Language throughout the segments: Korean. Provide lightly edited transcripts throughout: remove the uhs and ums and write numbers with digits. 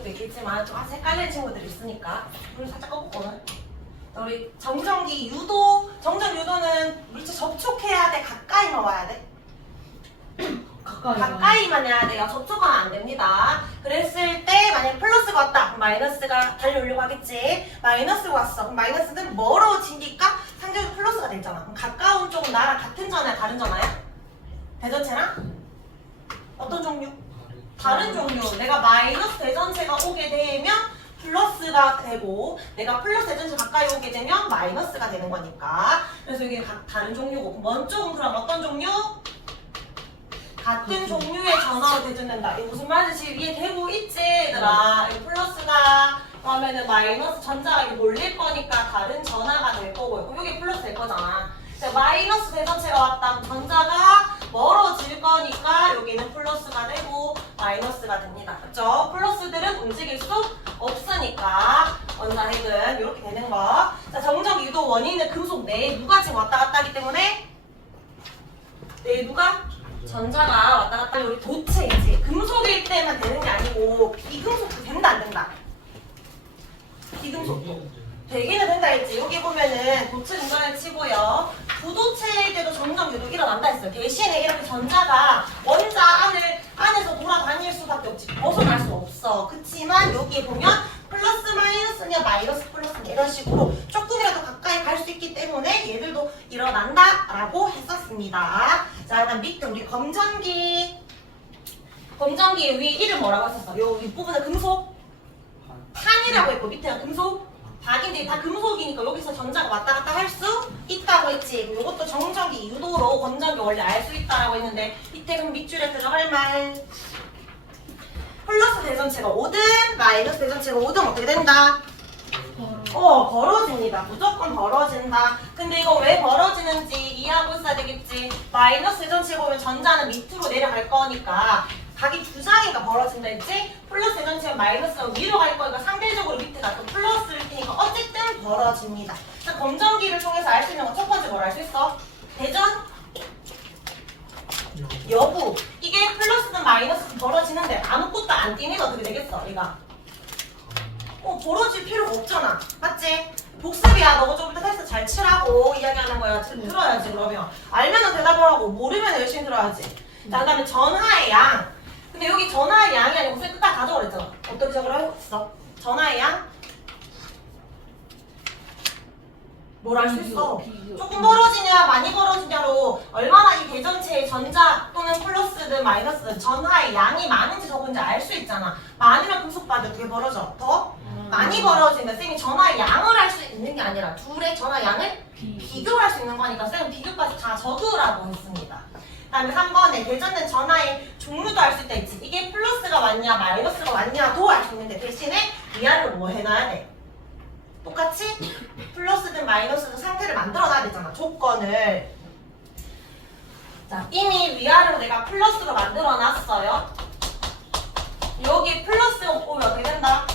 친구들도 있겠지만 좀 아직 헷갈리는 친구들이 있으니까 불 살짝 꺼볼거든. 우리 정전기 유도, 정전 유도는 물체 접촉해야 돼? 가까이만 와야 돼? 가까이만 해야 돼요. 접촉하면 안 됩니다. 그랬을 때 만약에 플러스가 왔다. 그럼 마이너스가 달려오려고 하겠지. 마이너스가 왔어. 그럼 마이너스는 멀어지니까 상대적으로 플러스가 됐잖아. 그럼 가까운 쪽은 나랑 같은 전화야? 다른 전화야? 대전체랑? 어떤 종류? 다른 종류. 내가 마이너스 대전체가 오게 되면 플러스가 되고 내가 플러스 대전체 가까이 오게 되면 마이너스가 되는 거니까. 그래서 이게 다른 종류고 먼 쪽은 그럼 어떤 종류? 같은 종류의 전화로 대전된다. 이게 무슨 말인지 이해되고 있지 얘들아? 이 플러스가 그러면은 마이너스 전자가 이렇게 몰릴 거니까 다른 전화가 될 거고요. 그럼 여기 플러스 될 거잖아. 마이너스 대전체가 왔다. 전자가 멀어질 거니까 여기는 플러스가 되고 마이너스가 됩니다. 그렇죠? 플러스들은 움직일 수 없으니까 원자핵은 이렇게 되는 거. 자, 정적 유도 원인은 금속 내부가 지금 왔다 갔다 하기 때문에 내부가 전자가 왔다 갔다 하면 우리 도체이지. 금속일 때만 되는 게 아니고 비금속도 된다 안 된다? 비금속도. 되기는 된다 했지. 여기 보면은 도체 중간에 치고요. 부도체일 때도 정적 유도 일어난다 했어요. 대신에 이렇게 전자가 원자 안에서 돌아다닐 수밖에 없지. 벗어날 수 없어. 그치만 여기 보면 플러스 마이너스냐 마이너스 플러스냐 이런 식으로 조금이라도 가까이 갈 수 있기 때문에 얘들도 일어난다라고 했었습니다. 자, 그다음 밑에 우리 검전기. 검전기 위 이름 뭐라고 했었어? 요 윗부분은 금속 판이라고 했고 밑에가 금속 박인데 다 금속이니까 여기서 전자가 왔다 갔다 할 수 있다고 했지. 이것도 정전기 유도로 검전기 원래 알 수 있다라고 했는데 밑에 그럼 밑줄에 들어갈 말 플러스 대전체가 5든 마이너스 대전체가 5든 어떻게 된다? 벌어집니다. 무조건 벌어진다. 근데 이거 왜 벌어지는지 이해하고 있어야 되겠지. 마이너스 대전체가 오면 전자는 밑으로 내려갈 거니까 각이 두 장이니까 벌어진다 했지? 플러스 대전체가 마이너스가 위로 갈 거니까 상대적으로 밑에가 또 플러스를 테니까 어쨌든 벌어집니다. 자, 검전기를 통해서 알 수 있는 건 첫 번째 뭘 알 수 있어? 대전? 여부. 이게 플러스든 마이너스든 벌어지는데 아무것도 안 띄면 어떻게 되겠어? 얘가 벌어질 필요가 없잖아. 맞지? 복습이야. 너가 좀 이따 테스트 잘 치라고 이야기하는 거야. 들어야지 그러면. 알면은 대답을 하고 모르면 열심히 들어야지. 자, 그 다음에 전하의 양. 근데 여기 전하의 양이 아니고 선생님 끝까지 다 적어랬잖아. 어떻게 적으랬어? 전하의 양? 뭘 알 수 있어? 조금 벌어지냐 많이 벌어지냐로 얼마나 이 대전체의 전자 또는 플러스든 마이너스든 전하의 양이 많은지 적은지 알 수 있잖아. 많으면 금속바디 어떻게 벌어져? 더? 많이 벌어진다. 쌤이 전하의 양을 할 수 있는 게 아니라 둘의 전하 양을 비교할 수 있는 거니까 쌤은 비교까지 다 적으라고 했습니다. 그 다음에 3번에 대전된 전하의 종류도 알 수 있다 했지. 이게 플러스가 왔냐 마이너스가 왔냐도 알 수 있는데 대신에 위아래로 뭐 해놔야 돼? 똑같이 플러스든 마이너스든 상태를 만들어 놔야 되잖아. 조건을. 자, 이미 위아래로 내가 플러스로 만들어 놨어요. 여기 플러스가 오면 어떻게 된다?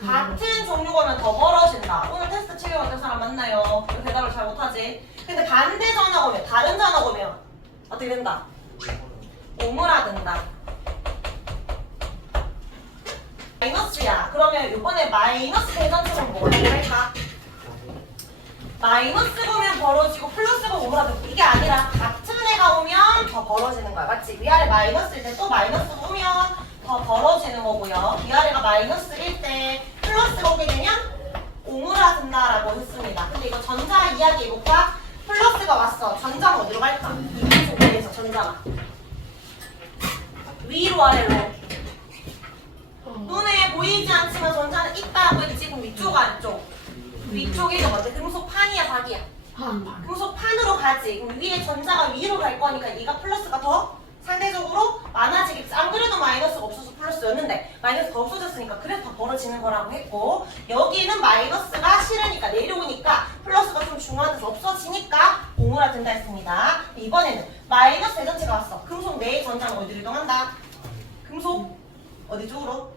같은 종류거면 더 벌어진다. 오늘 테스트 치려고 했던 사람 맞나요? 대답을 잘 못하지. 근데 반대 전화가 오면 다른 전화가 오면 어떻게 된다? 오므라든다. 마이너스야. 그러면 이번에 마이너스 대전체는 뭐라고 할까? 마이너스 보면 벌어지고 플러스가 오므라들고 이게 아니라 같은 애가 오면 더 벌어지는 거야. 맞지? 위아래 마이너스일 때 또 마이너스가 오면 더 벌어지는 거고요. 위아래가 마이너스일 때 플러스가 오게 되면 오므라든다라고 했습니다. 근데 이거 전자 이야기 해볼까? 플러스가 왔어. 전자가 어디로 갈까? 이분속 위에서 전자가 위로 아래로. 눈에 보이지 않지만 전자는 있다고 했지. 그럼 위쪽 아래쪽? 위쪽이 뭔데? 금속 판이야 박이야? 금속 판으로 가지. 그럼 위에 전자가 위로 갈 거니까 얘가 플러스가 더 상대적으로 많아지겠지. 안 그래도 마이너스가 없어서 플러스였는데 마이너스가 없어졌으니까 그래서 더 벌어지는 거라고 했고, 여기는 마이너스가 싫으니까 내려오니까 플러스가 좀 중화돼서 없어지니까 오므라든다 했습니다. 이번에는 마이너스 대전체가 왔어. 금속 내의 전자는 어디로 이동한다? 금속 어디 쪽으로?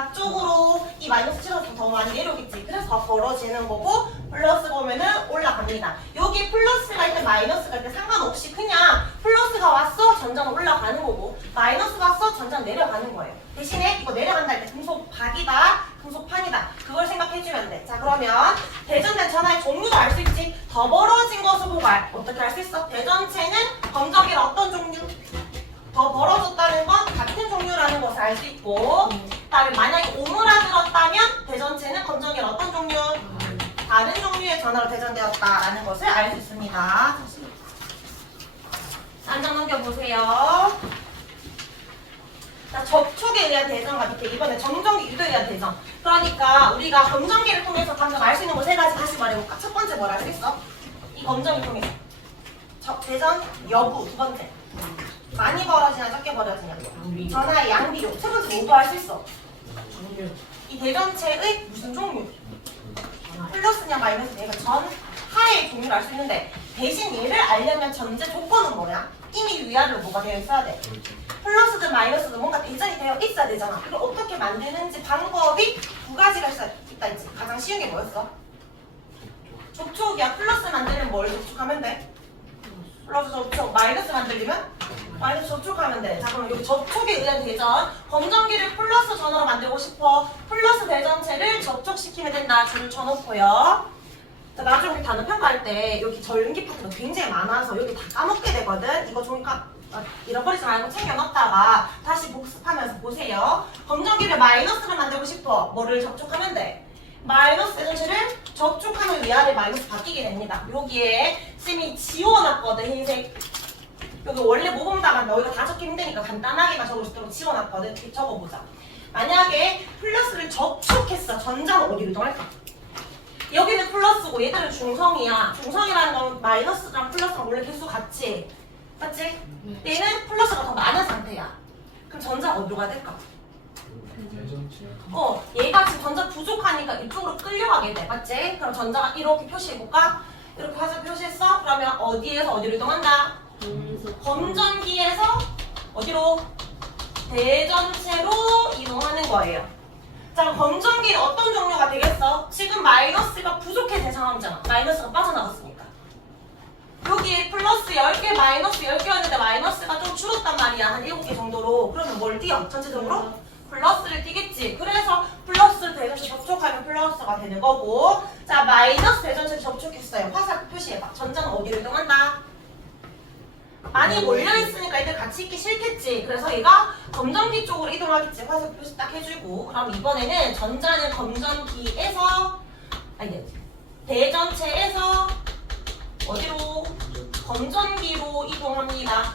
밖쪽으로 이 마이너스 치러서 더 많이 내려오겠지. 그래서 더 벌어지는 거고 플러스가 오면은 올라갑니다. 여기 플러스가 있든 마이너스가 있든 상관없이 그냥 플러스가 왔어 전자는 올라가는 거고 마이너스가 왔어 전자는 내려가는 거예요. 대신에 이거 내려간다 할 때 금속박이다 금속판이다 그걸 생각해주면 돼. 자 그러면 대전된 전하의 종류도 알 수 있지. 더 벌어진 것을 보고 어떻게 알 수 있어? 대전체는 검정기는 어떤 종류? 더 벌어졌다는 건 같은 종류라는 것을 알 수 있고 그다음에 만약에 오므라들었다면 대전체는 검정기는 어떤 종류? 다른 종류의 전하로 대전되었다라는 것을 알 수 있습니다. 한 장 넘겨보세요. 자, 접촉에 의한 대전과 밑에 이번에 정전기 유도에 의한 대전. 그러니까 우리가 검정기를 통해서 방금 알 수 있는 거 세 가지 다시 말해볼까? 첫 번째 뭘 알 수 있어? 이 검정기 통해서 대전 여부. 두 번째 많이 벌어지냐 적게 벌어지냐 전하의 양비로. 세 번째 뭐도 알 수 있어? 이 대전체의 무슨 종류? 플러스냐 마이너스냐 이거 전하의 종류를 알 수 있는데 대신 얘를 알려면 전제 조건은 뭐야? 이미 위아래로 뭐가 되어 있어야 돼? 플러스든 마이너스든 뭔가 대전이 되어 있어야 되잖아. 그걸 어떻게 만드는지 방법이 두 가지가 있다 있지. 가장 쉬운 게 뭐였어? 접촉이야. 플러스 만들면 뭘 접촉하면 돼? 플러스 접촉. 마이너스 만들려면? 마이너스 접촉하면 돼. 자 그럼 여기 접촉에 의한 대전. 검정기를 플러스 전화로 만들고 싶어. 플러스 대전체를 접촉시키면 된다. 줄 쳐놓고요. 자, 나중에 우리 단어 평가할 때 여기 전기 파트가 굉장히 많아서 여기 다 까먹게 되거든. 이거 종이 잃어버리지 말고 챙겨놨다가 다시 복습하면서 보세요. 검정기를 마이너스를 만들고 싶어. 뭐를 접촉하면 돼? 마이너스 대전체를 접촉하면 위아래 마이너스 바뀌게 됩니다. 여기에 쌤이 지워놨거든. 흰색. 여기 원래 모범답안 너희가 다 적기 힘드니까 간단하게만 적을 수 있도록 지워놨거든. 이렇게 적어보자. 만약에 플러스를 접촉했어. 전자는 어디로 이동할까? 여기는 플러스고 얘들은 중성이야. 중성이라는 건 마이너스랑 플러스랑 원래 개수 같지? 맞지? 얘는 플러스가 더 많은 상태야. 그럼 전자가 어디로 가야 될까? 얘가 지금 전자 부족하니까 이쪽으로 끌려가게 돼. 맞지? 그럼 전자가 이렇게 표시해볼까? 이렇게 화살 표시했어? 그러면 어디에서 어디로 이동한다? 검전기에서 어디로? 대전체로 이동하는 거예요. 자, 검정기는 어떤 종류가 되겠어? 지금 마이너스가 부족해진 상황이잖아. 마이너스가 빠져나갔으니까. 여기 플러스 10개, 마이너스 10개였는데 마이너스가 좀 줄었단 말이야. 한 7개 정도로. 그러면 뭘 띄어? 전체적으로? 플러스를 띄겠지. 그래서 플러스 대전체 접촉하면 플러스가 되는 거고 자, 마이너스 대전체 접촉했어요. 화살 표시해봐. 전자는 어디로 이동한다? 많이 몰려있으니까 애들 같이 있기 싫겠지. 그래서 얘가 검정기 쪽으로 이동하겠지. 화살 표시 딱 해주고 그럼 이번에는 전자는 검정기에서 대전체에서 어디로? 검정기로 이동합니다.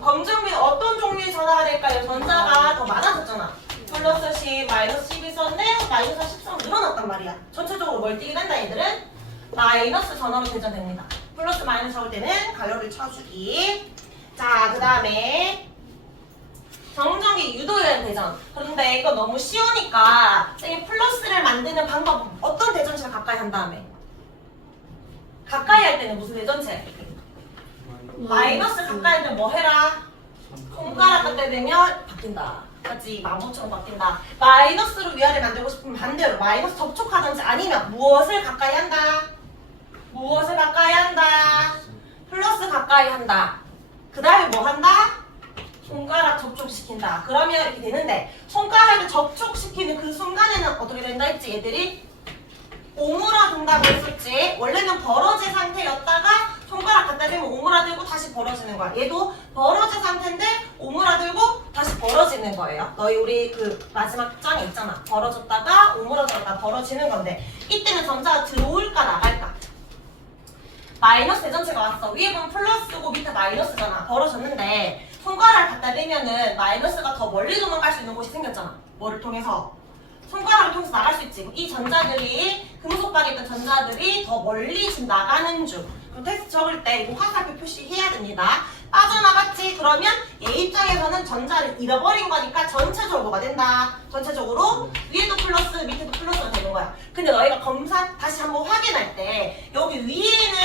검정기는 어떤 종류의 전화가 될까요? 전자가 더 많아졌잖아. 플러스 10, 마이너스 10 있었는데 마이너스 13 늘어났단 말이야. 전체적으로 뭘 띄게 된다 얘들은? 마이너스 전화로 대전됩니다. 플러스 마이너스 올 때는 가로를 쳐주기. 자, 그 다음에 정정기 유도의 대전. 그런데 이거 너무 쉬우니까 쌤이 플러스를 만드는 방법은 어떤 대전체를 가까이 한 다음에? 가까이 할 때는 무슨 대전체? 마이너스 가까이 할 때 뭐 해라? 손가락 가까이 되면 바뀐다. 맞지? 마법처럼 바뀐다. 마이너스로 위아래 만들고 싶으면 반대로 마이너스 접촉하든지 아니면 무엇을 가까이 한다? 무엇을 가까이 한다? 플러스 가까이 한다. 그 다음에 뭐 한다? 손가락 접촉시킨다. 그러면 이렇게 되는데 손가락을 접촉시키는 그 순간에는 어떻게 된다 했지? 얘들이 오므라든다고 했었지. 원래는 벌어진 상태였다가 손가락 갖다 대면 오므라들고 다시 벌어지는 거야. 얘도 벌어진 상태인데 오므라들고 다시 벌어지는 거예요. 너희 우리 그 마지막 장에 있잖아. 벌어졌다가 오므라들었다가 벌어지는 건데 이때는 전자가 들어올까 나갈까? 마이너스 대전체가 왔어. 위에 보면 플러스고 밑에 마이너스잖아. 벌어졌는데 손가락을 갖다 대면은 마이너스가 더 멀리 도망갈 수 있는 곳이 생겼잖아. 뭐를 통해서? 손가락을 통해서 나갈 수 있지. 이 전자들이 금속박에 있던 전자들이 더 멀리 지금 나가는 중. 그럼 텍스트 적을 때 이거 화살표 표시해야 됩니다. 빠져나갔지? 그러면 얘 입장에서는 전자를 잃어버린 거니까 전체적으로 뭐가 된다? 전체적으로 위에도 플러스 밑에도 플러스가 되는 거야. 근데 너희가 검사 다시 한번 확인할 때 여기 위에는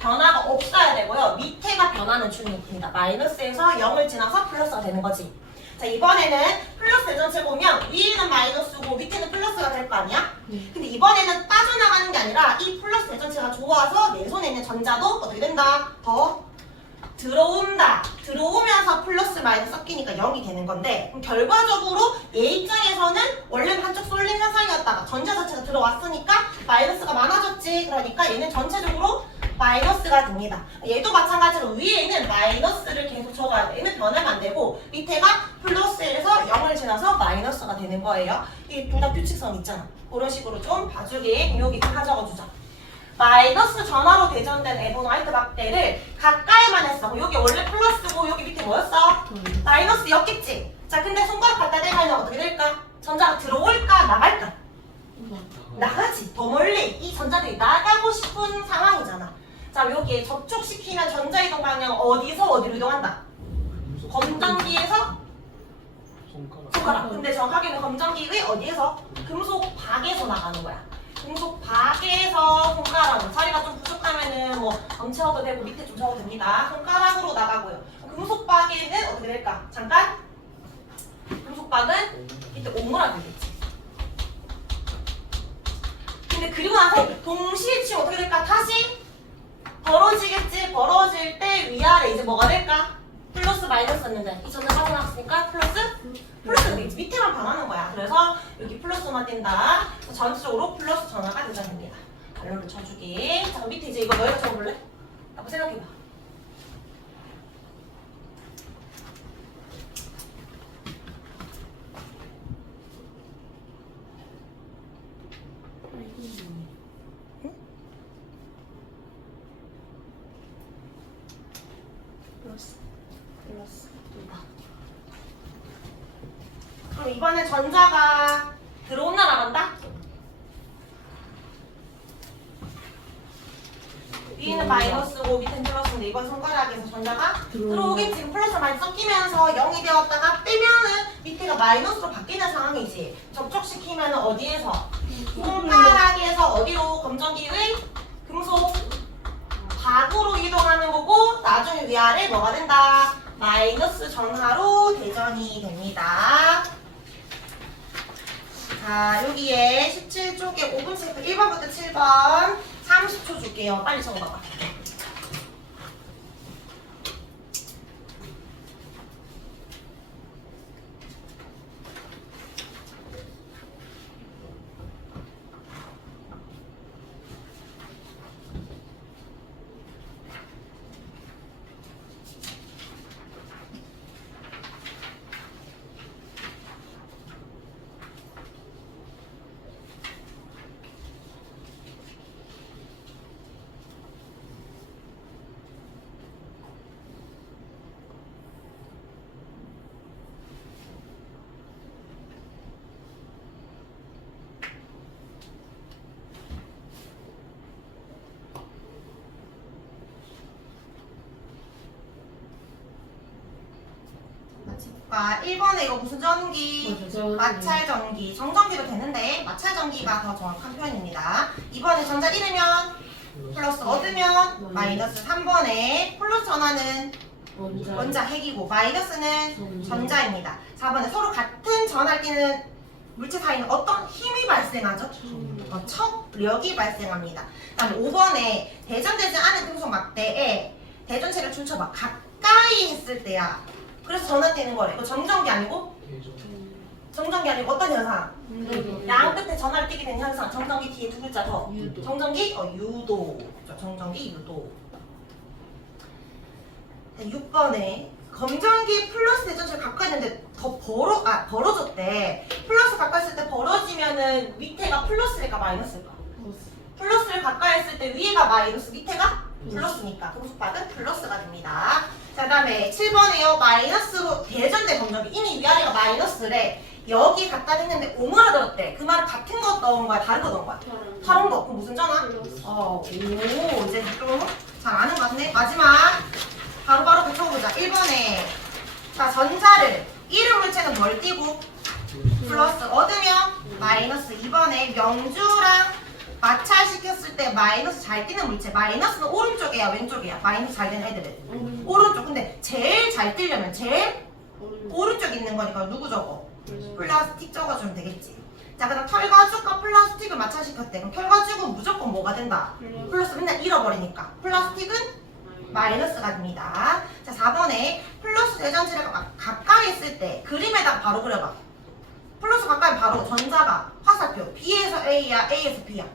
변화가 없어야 되고요. 밑에가 변하는 중입니다. 마이너스에서 0을 지나서 플러스가 되는 거지. 자, 이번에는 플러스 대전체 보면 위에는 마이너스고 밑에는 플러스가 될 거 아니야? 근데 이번에는 빠져나가는 게 아니라 이 플러스 대전체가 좋아서 내 손에 있는 전자도 어떻게 된다? 더 들어온다. 들어오면서 플러스 마이너스 섞이니까 0이 되는 건데 그럼 결과적으로 얘 입장에서는 원래는 한쪽 쏠림 현상이었다가 전자 자체가 들어왔으니까 마이너스가 많아졌지. 그러니까 얘는 전체적으로 마이너스가 됩니다. 얘도 마찬가지로 위에 있는 마이너스를 계속 적어야 돼. 얘는 변하면 안 되고 밑에가 플러스에서 0을 지나서 마이너스가 되는 거예요. 이게 분각 규칙성 있잖아. 그런 식으로 좀 봐주기 여기 다 적어주자. 마이너스 전화로 대전된 에본 화이트 막대를 가까이만 했어. 여기 원래 플러스고 여기 밑에 뭐였어? 마이너스였겠지. 자, 근데 손가락 갖다 대면 어떻게 될까? 전자가 들어올까 나갈까? 나가지. 더 멀리 이 전자들이 나가고 싶은 상황이잖아. 자, 여기에 접촉시키면 전자이동 방향 어디서 어디로 이동한다? 검정기에서 손가락. 근데 정확하게는 검정기의 어디에서? 금속 박에서 나가는 거야. 금속 박에서 손가락으로. 자리가 좀 부족하면은 뭐 엉쳐도 되고 밑에 좀 적어도 됩니다. 손가락으로 나가고요. 금속 박에는 어떻게 될까? 잠깐. 금속 박은 밑에 오므라들겠지. 근데 그리고 나서 동시에 치면 어떻게 될까? 다시 벌어지겠지. 벌어질 때 위아래 이제 뭐가 될까? 플러스 마이너스였는데 이 전자 빠져나갔으니까 플러스가 되겠지. 밑에만 변하는 거야. 그래서 여기 플러스만 뛴다. 전체적으로 플러스 전화가 되자입니다. 발로를 쳐주기. 자, 그럼 밑에 이제 이거 너희가 적어볼래? 한번 생각해봐. 플러스 그럼 이번에 전자가 들어온다 나간다? 위에는 마이너스고 밑에는 플러스인데 이번 손가락에서 전자가 들어오겠지. 지금 플러스 마이너스 섞이면서 0이 되었다가 빼면은 밑에가 마이너스로 바뀌는 상황이지. 접촉시키면 어디에서? 손가락에서 어디로? 검정기의 금속 박으로 이동하는 거고 나중에 위아래 뭐가 된다? 마이너스 전하로 대전이 됩니다. 자, 여기에 17쪽에 5분 체크 1번부터 7번 30초 줄게요. 빨리 적어봐봐. 자, 1번에 이거 무슨 전기? 마찰전기. 정전기도 되는데 마찰전기가 더 정확한 표현입니다. 2번에 전자 잃으면 플러스 얻으면 마이너스. 3번에 플러스 전하는 원자 핵이고 마이너스는 전자입니다. 4번에 서로 같은 전하를 띠는 물체 사이는 어떤 힘이 발생하죠? 척력이 발생합니다. 다음에 5번에 대전되지 않은 금속 막대에 대전체를 줄쳐봐. 가까이 했을 때야. 그래서 전환되는 거래. 이거 정전기 아니고? 정전기 아니고 어떤 현상? 양 끝에 전화를 띄게 된 현상. 정전기 뒤에 두 글자 더. 정전기? 유도. 정전기 유도. 6번에 검정기 플러스 대전체를 가까이 했는데 더 벌어졌대. 플러스 가까이 했을 때 벌어지면은 밑에가 플러스일까 마이너스일까? 플러스를 가까이 했을 때 위에가 마이너스, 밑에가 플러스니까 금속박은 플러스가 됩니다. 자, 그 다음에 7번에요. 마이너스로 대전된 검정기. 이미 위아래가 마이너스래. 여기 갖다 댔는데 오므라들었대. 그 말은 같은 거 넣은 거야? 다른 거 넣은 거야? 다른 거. 그럼 무슨 전화? 오, 이제 좀 잘 아는 것 같네. 마지막. 바로바로 붙여보자. 1번에 자, 전자를 이름 물체는 뭘 띄고? 플러스 얻으면 마이너스. 2번에 명주랑 마찰시켰을 때 마이너스 잘 띄는 물체. 마이너스는 오른쪽이야 왼쪽이야? 마이너스 잘 되는 애들은 오른쪽. 근데 제일 잘 띄려면 제일 오른쪽에 있는 거니까 누구 적어? 플라스틱 적어주면 되겠지. 자, 그다음 털가죽과 플라스틱을 마찰시켰대. 그럼 털가죽은 무조건 뭐가 된다? 플러스. 맨날 잃어버리니까. 플라스틱은 마이너스가 됩니다. 자, 4번에 플러스 대전체를 가까이 있을 때 그림에다가 바로 그려봐. 플러스 가까이 바로 전자가 화살표 B에서 A야, A에서 B야.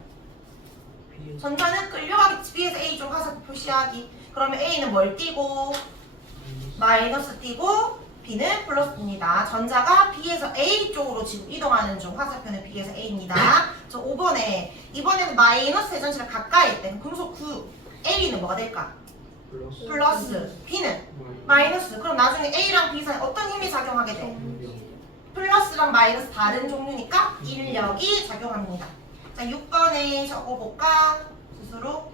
전자는 끌려가겠지. B에서 A 쪽 화살표 표시하기. 그러면 A는 뭘 띄고? 마이너스 띄고 B는 플러스입니다. 전자가 B에서 A 쪽으로 지금 이동하는 중. 화살표는 B에서 A입니다. 저 5번에 이번에는 마이너스 대전체를 가까이 있대. 금속 9 A는 뭐가 될까? 플러스. B는 마이너스. 그럼 나중에 A랑 B 사이에 어떤 힘이 작용하게 돼? 플러스랑 마이너스 다른 종류니까 인력이 작용합니다. 자, 6번에 적어볼까? 스스로.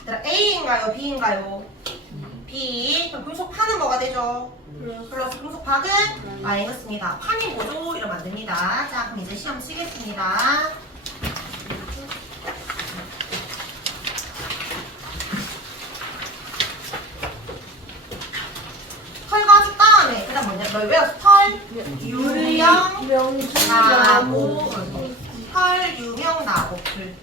얘들아, A인가요? B인가요? B. 그럼 금속 판은 뭐가 되죠? 플러스. 금속 박은 마이너스입니다. 판이 뭐죠? 이러면 안 됩니다. 자, 그럼 이제 시험 치겠습니다. 털가죽 다음에 그다음 뭐냐? 너 외웠어? 털, 유령, 나무, 털, 유명, 나무, 불.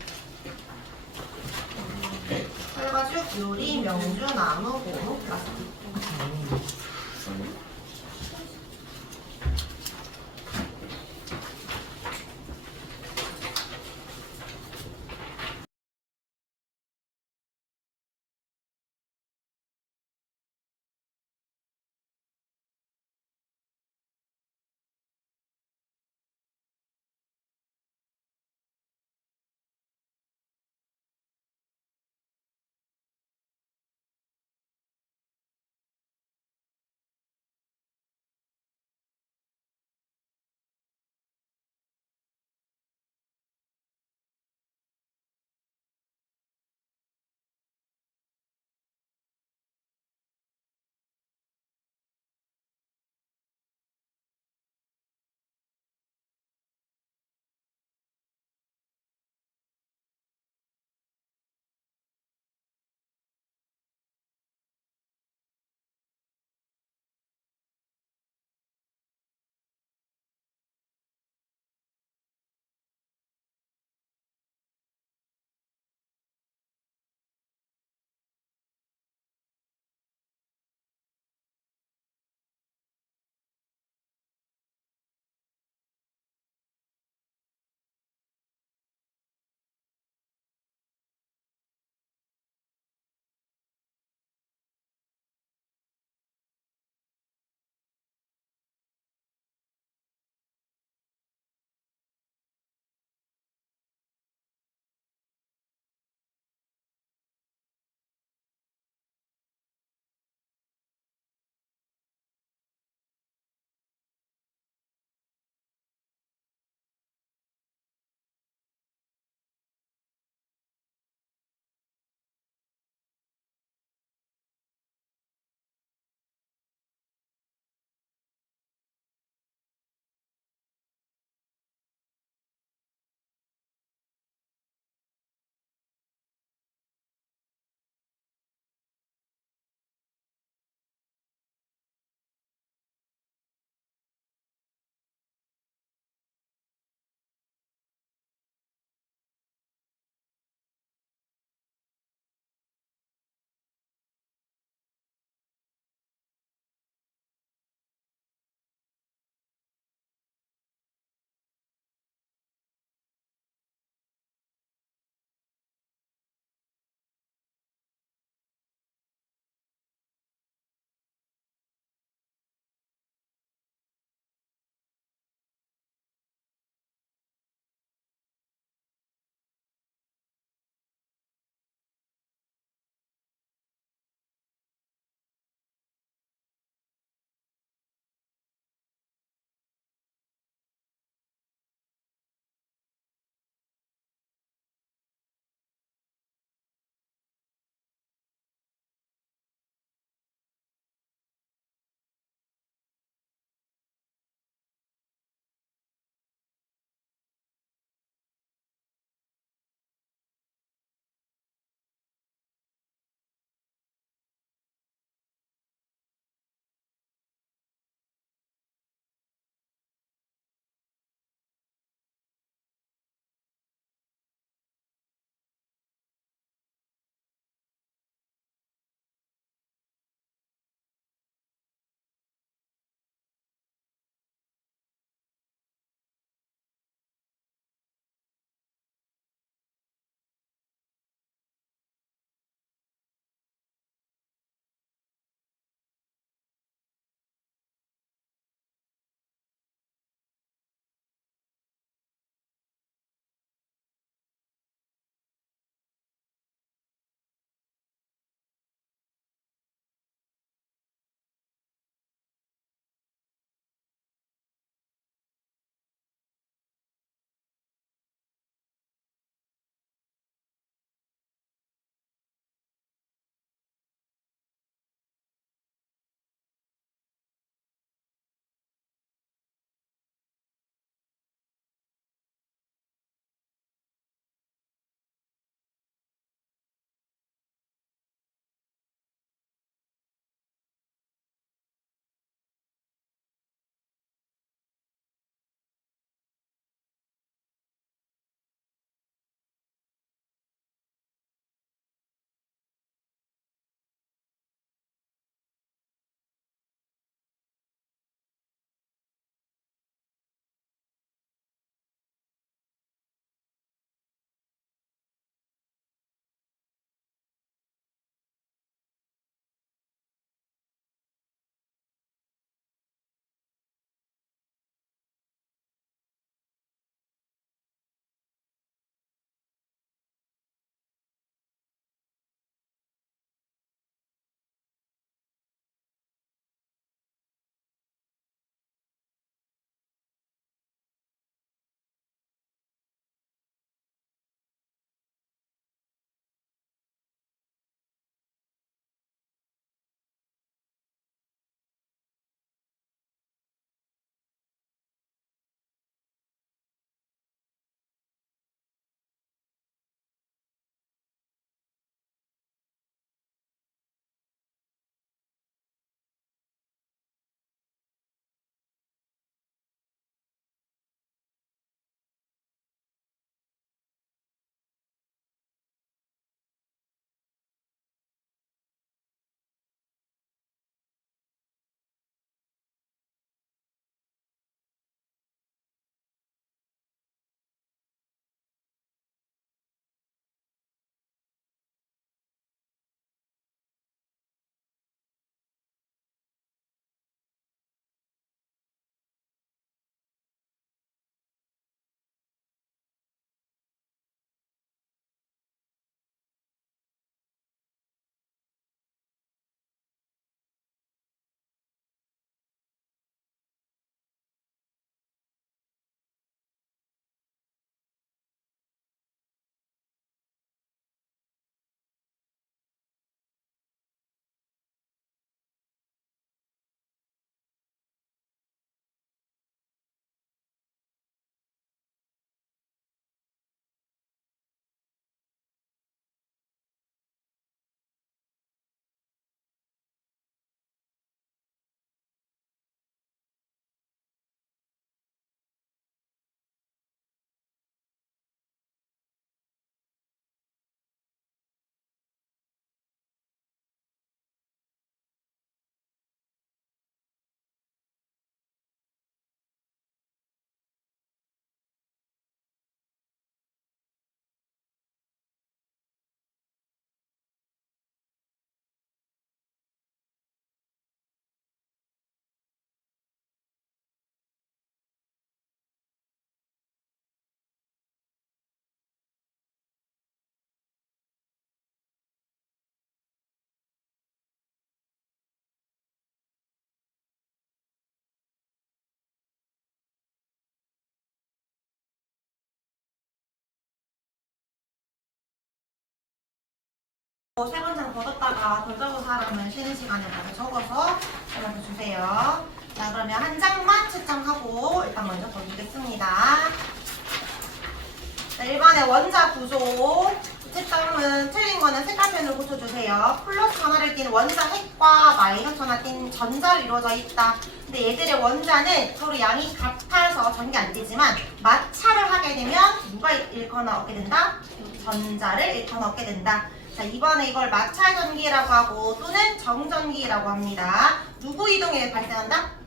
털가죽, 유리, 명주, 나무, 고무, 플라스틱. 세 번째는 걷었다가 덜 적은 사람은 쉬는 시간에 바로 적어서 연락을 주세요. 자, 그러면 한 장만 채점하고 일단 먼저 적이겠습니다. 자, 1번의 원자 구조. 채점은 틀린 거는 색깔펜으로 고쳐주세요. 플러스 전하를 띤 원자 핵과 마이너스 전하 띤 전자로 이루어져 있다. 근데 얘들의 원자는 서로 양이 같아서 전개 안 되지만 마찰을 하게 되면 누가 잃거나 얻게 된다? 전자를 잃거나 얻게 된다. 자, 이번에 이걸 마찰 전기라고 하고 또는 정전기라고 합니다. 누구 이동에 발생한다?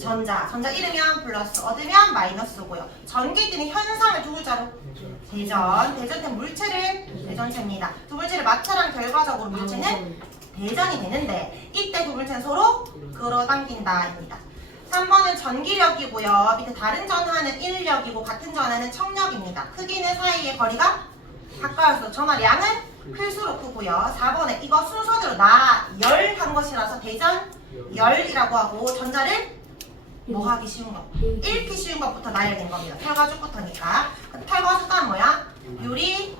전자 잃으면 플러스, 얻으면 마이너스고요. 전기끼리 현상을 두 글자로 대전태 물체를 대전체입니다. 두 물체를 마찰한 결과적으로 물체는 대전이 되는데 이때 두 물체는 서로 끌어당긴다입니다. 3번은 전기력이고요. 밑에 다른 전하는 인력이고 같은 전하는 청력입니다. 크기는 사이의 거리가 가까워서 전하량은 클수록 크고요. 4번에 이거 순서대로 나열한 것이라서 대전열이라고 하고 전자를 뭐 하기 쉬운 거? 읽기 쉬운 것부터 나열된 겁니다. 털과죽부터니까. 털과죽은 뭐야? 유리,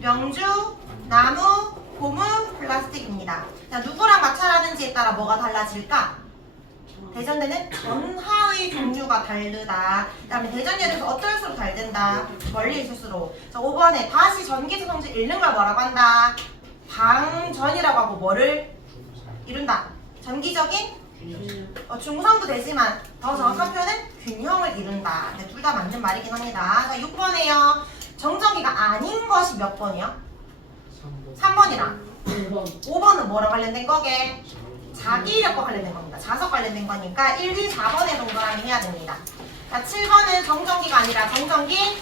명주, 나무, 고무, 플라스틱입니다. 자, 누구랑 마찰하는지에 따라 뭐가 달라질까? 대전되는 전하의 종류가 다르다. 그 다음에 대전열에서 어떨수록 잘 된다? 멀리 있을수록. 자, 5번에 다시 전기체 성질 잃는 걸 뭐라고 한다? 방전이라고 하고 뭐를 이룬다? 전기적인 중성도 되지만 더 정확한 표현은 균형을 이룬다. 네, 둘 다 맞는 말이긴 합니다. 자, 6번에요. 정전기가 아닌 것이 몇 번이요? 3번이랑 5번은 뭐랑 관련된 거게? 자기력과 관련된 겁니다. 자석 관련된 거니까 1, 2, 4번에 동그라미 해야 됩니다. 자, 7번은 정전기가 아니라 정전기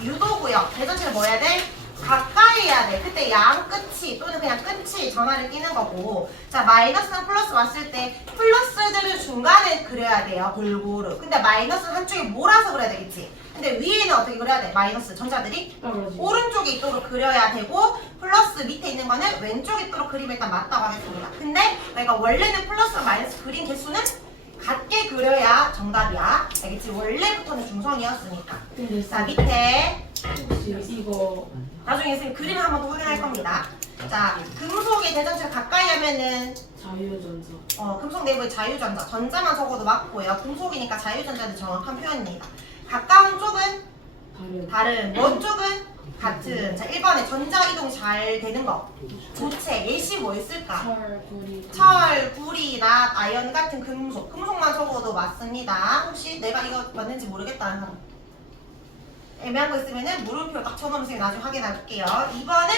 유도고요. 대전체를 뭐 해야 돼? 가까이 해야 돼. 그때 양 끝이 또는 그냥 끝이 전하를 끼는 거고. 자, 마이너스랑 플러스 왔을 때 플러스들을 중간에 그려야 돼요. 골고루. 근데 마이너스는 한쪽에 몰아서 그려야 되겠지. 근데 위에는 어떻게 그려야 돼? 마이너스 전자들이 오른쪽에 있도록 그려야 되고 플러스 밑에 있는 거는 왼쪽에 있도록 그리면 일단 맞다고 하겠습니다. 근데 내가 원래는 플러스 마이너스 그린 개수는 같게 그려야 정답이야. 알겠지? 원래부터는 중성이었으니까. 자, 밑에 혹시 이거 나중에 선생님 그림 한번 더 확인할 겁니다. 자, 금속의 대전체를 가까이 하면은 자유전자. 금속 내부의 자유전자. 전자만 적어도 맞고요. 금속이니까 자유전자는 정확한 표현입니다. 가까운 쪽은 다른, 먼 쪽은 같은. 자, 1번에 전자 이동 잘 되는 거. 고체, 예시 뭐 있을까? 철, 구리, 납, 아연 같은 금속. 금속만 적어도 맞습니다. 혹시 내가 이거 맞는지 모르겠다는 사람? 애매한 거 있으면은 물음표 딱 쳐놓으면 나중에 확인할게요. 2번은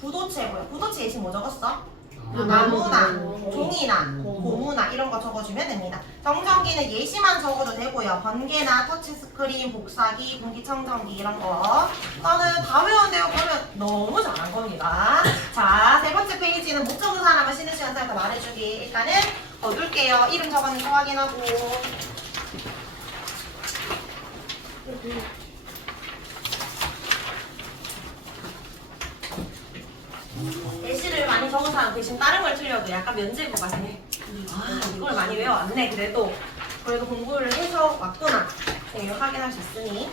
부도체고요. 부도체 예시 뭐 적었어? 나무나 종이나 고무나 이런 거 적어주면 됩니다. 정전기는 예시만 적어도 되고요. 번개나 터치스크린, 복사기, 공기청정기 이런 거. 나는 다 외웠네요. 그러면 너무 잘한 겁니다. 자, 세 번째 페이지는 못 적은 사람은 쉬는 시간 사이에 말해주기. 일단은 넣어둘게요. 이름 적었는지 확인하고. 예시를 많이 적은 사람 대신 다른 걸 틀려도 약간 면제부 같네. 아, 이걸 많이 외워왔네. 그래도 공부를 해서 왔구나. 네, 확인할 수 있으니.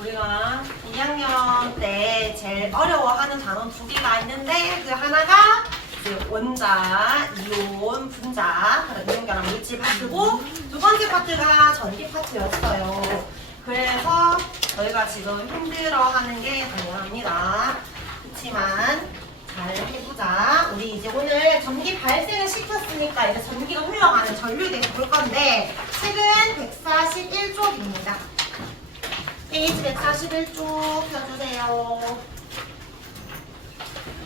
우리가 2학년 때 제일 어려워하는 단어 두 개가 있는데 그 하나가 이제 원자, 이온, 분자, 이온 결합 물질 파트고 두 번째 파트가 전기 파트였어요. 그래서 저희가 지금 힘들어하는 게 당연합니다. 그렇지만 잘 해보자. 우리 이제 오늘 전기 발생을 시켰으니까 이제 전기가 흘러가는 전류에 대해서 볼 건데 책은 141쪽입니다. 페이지 141쪽 펴주세요.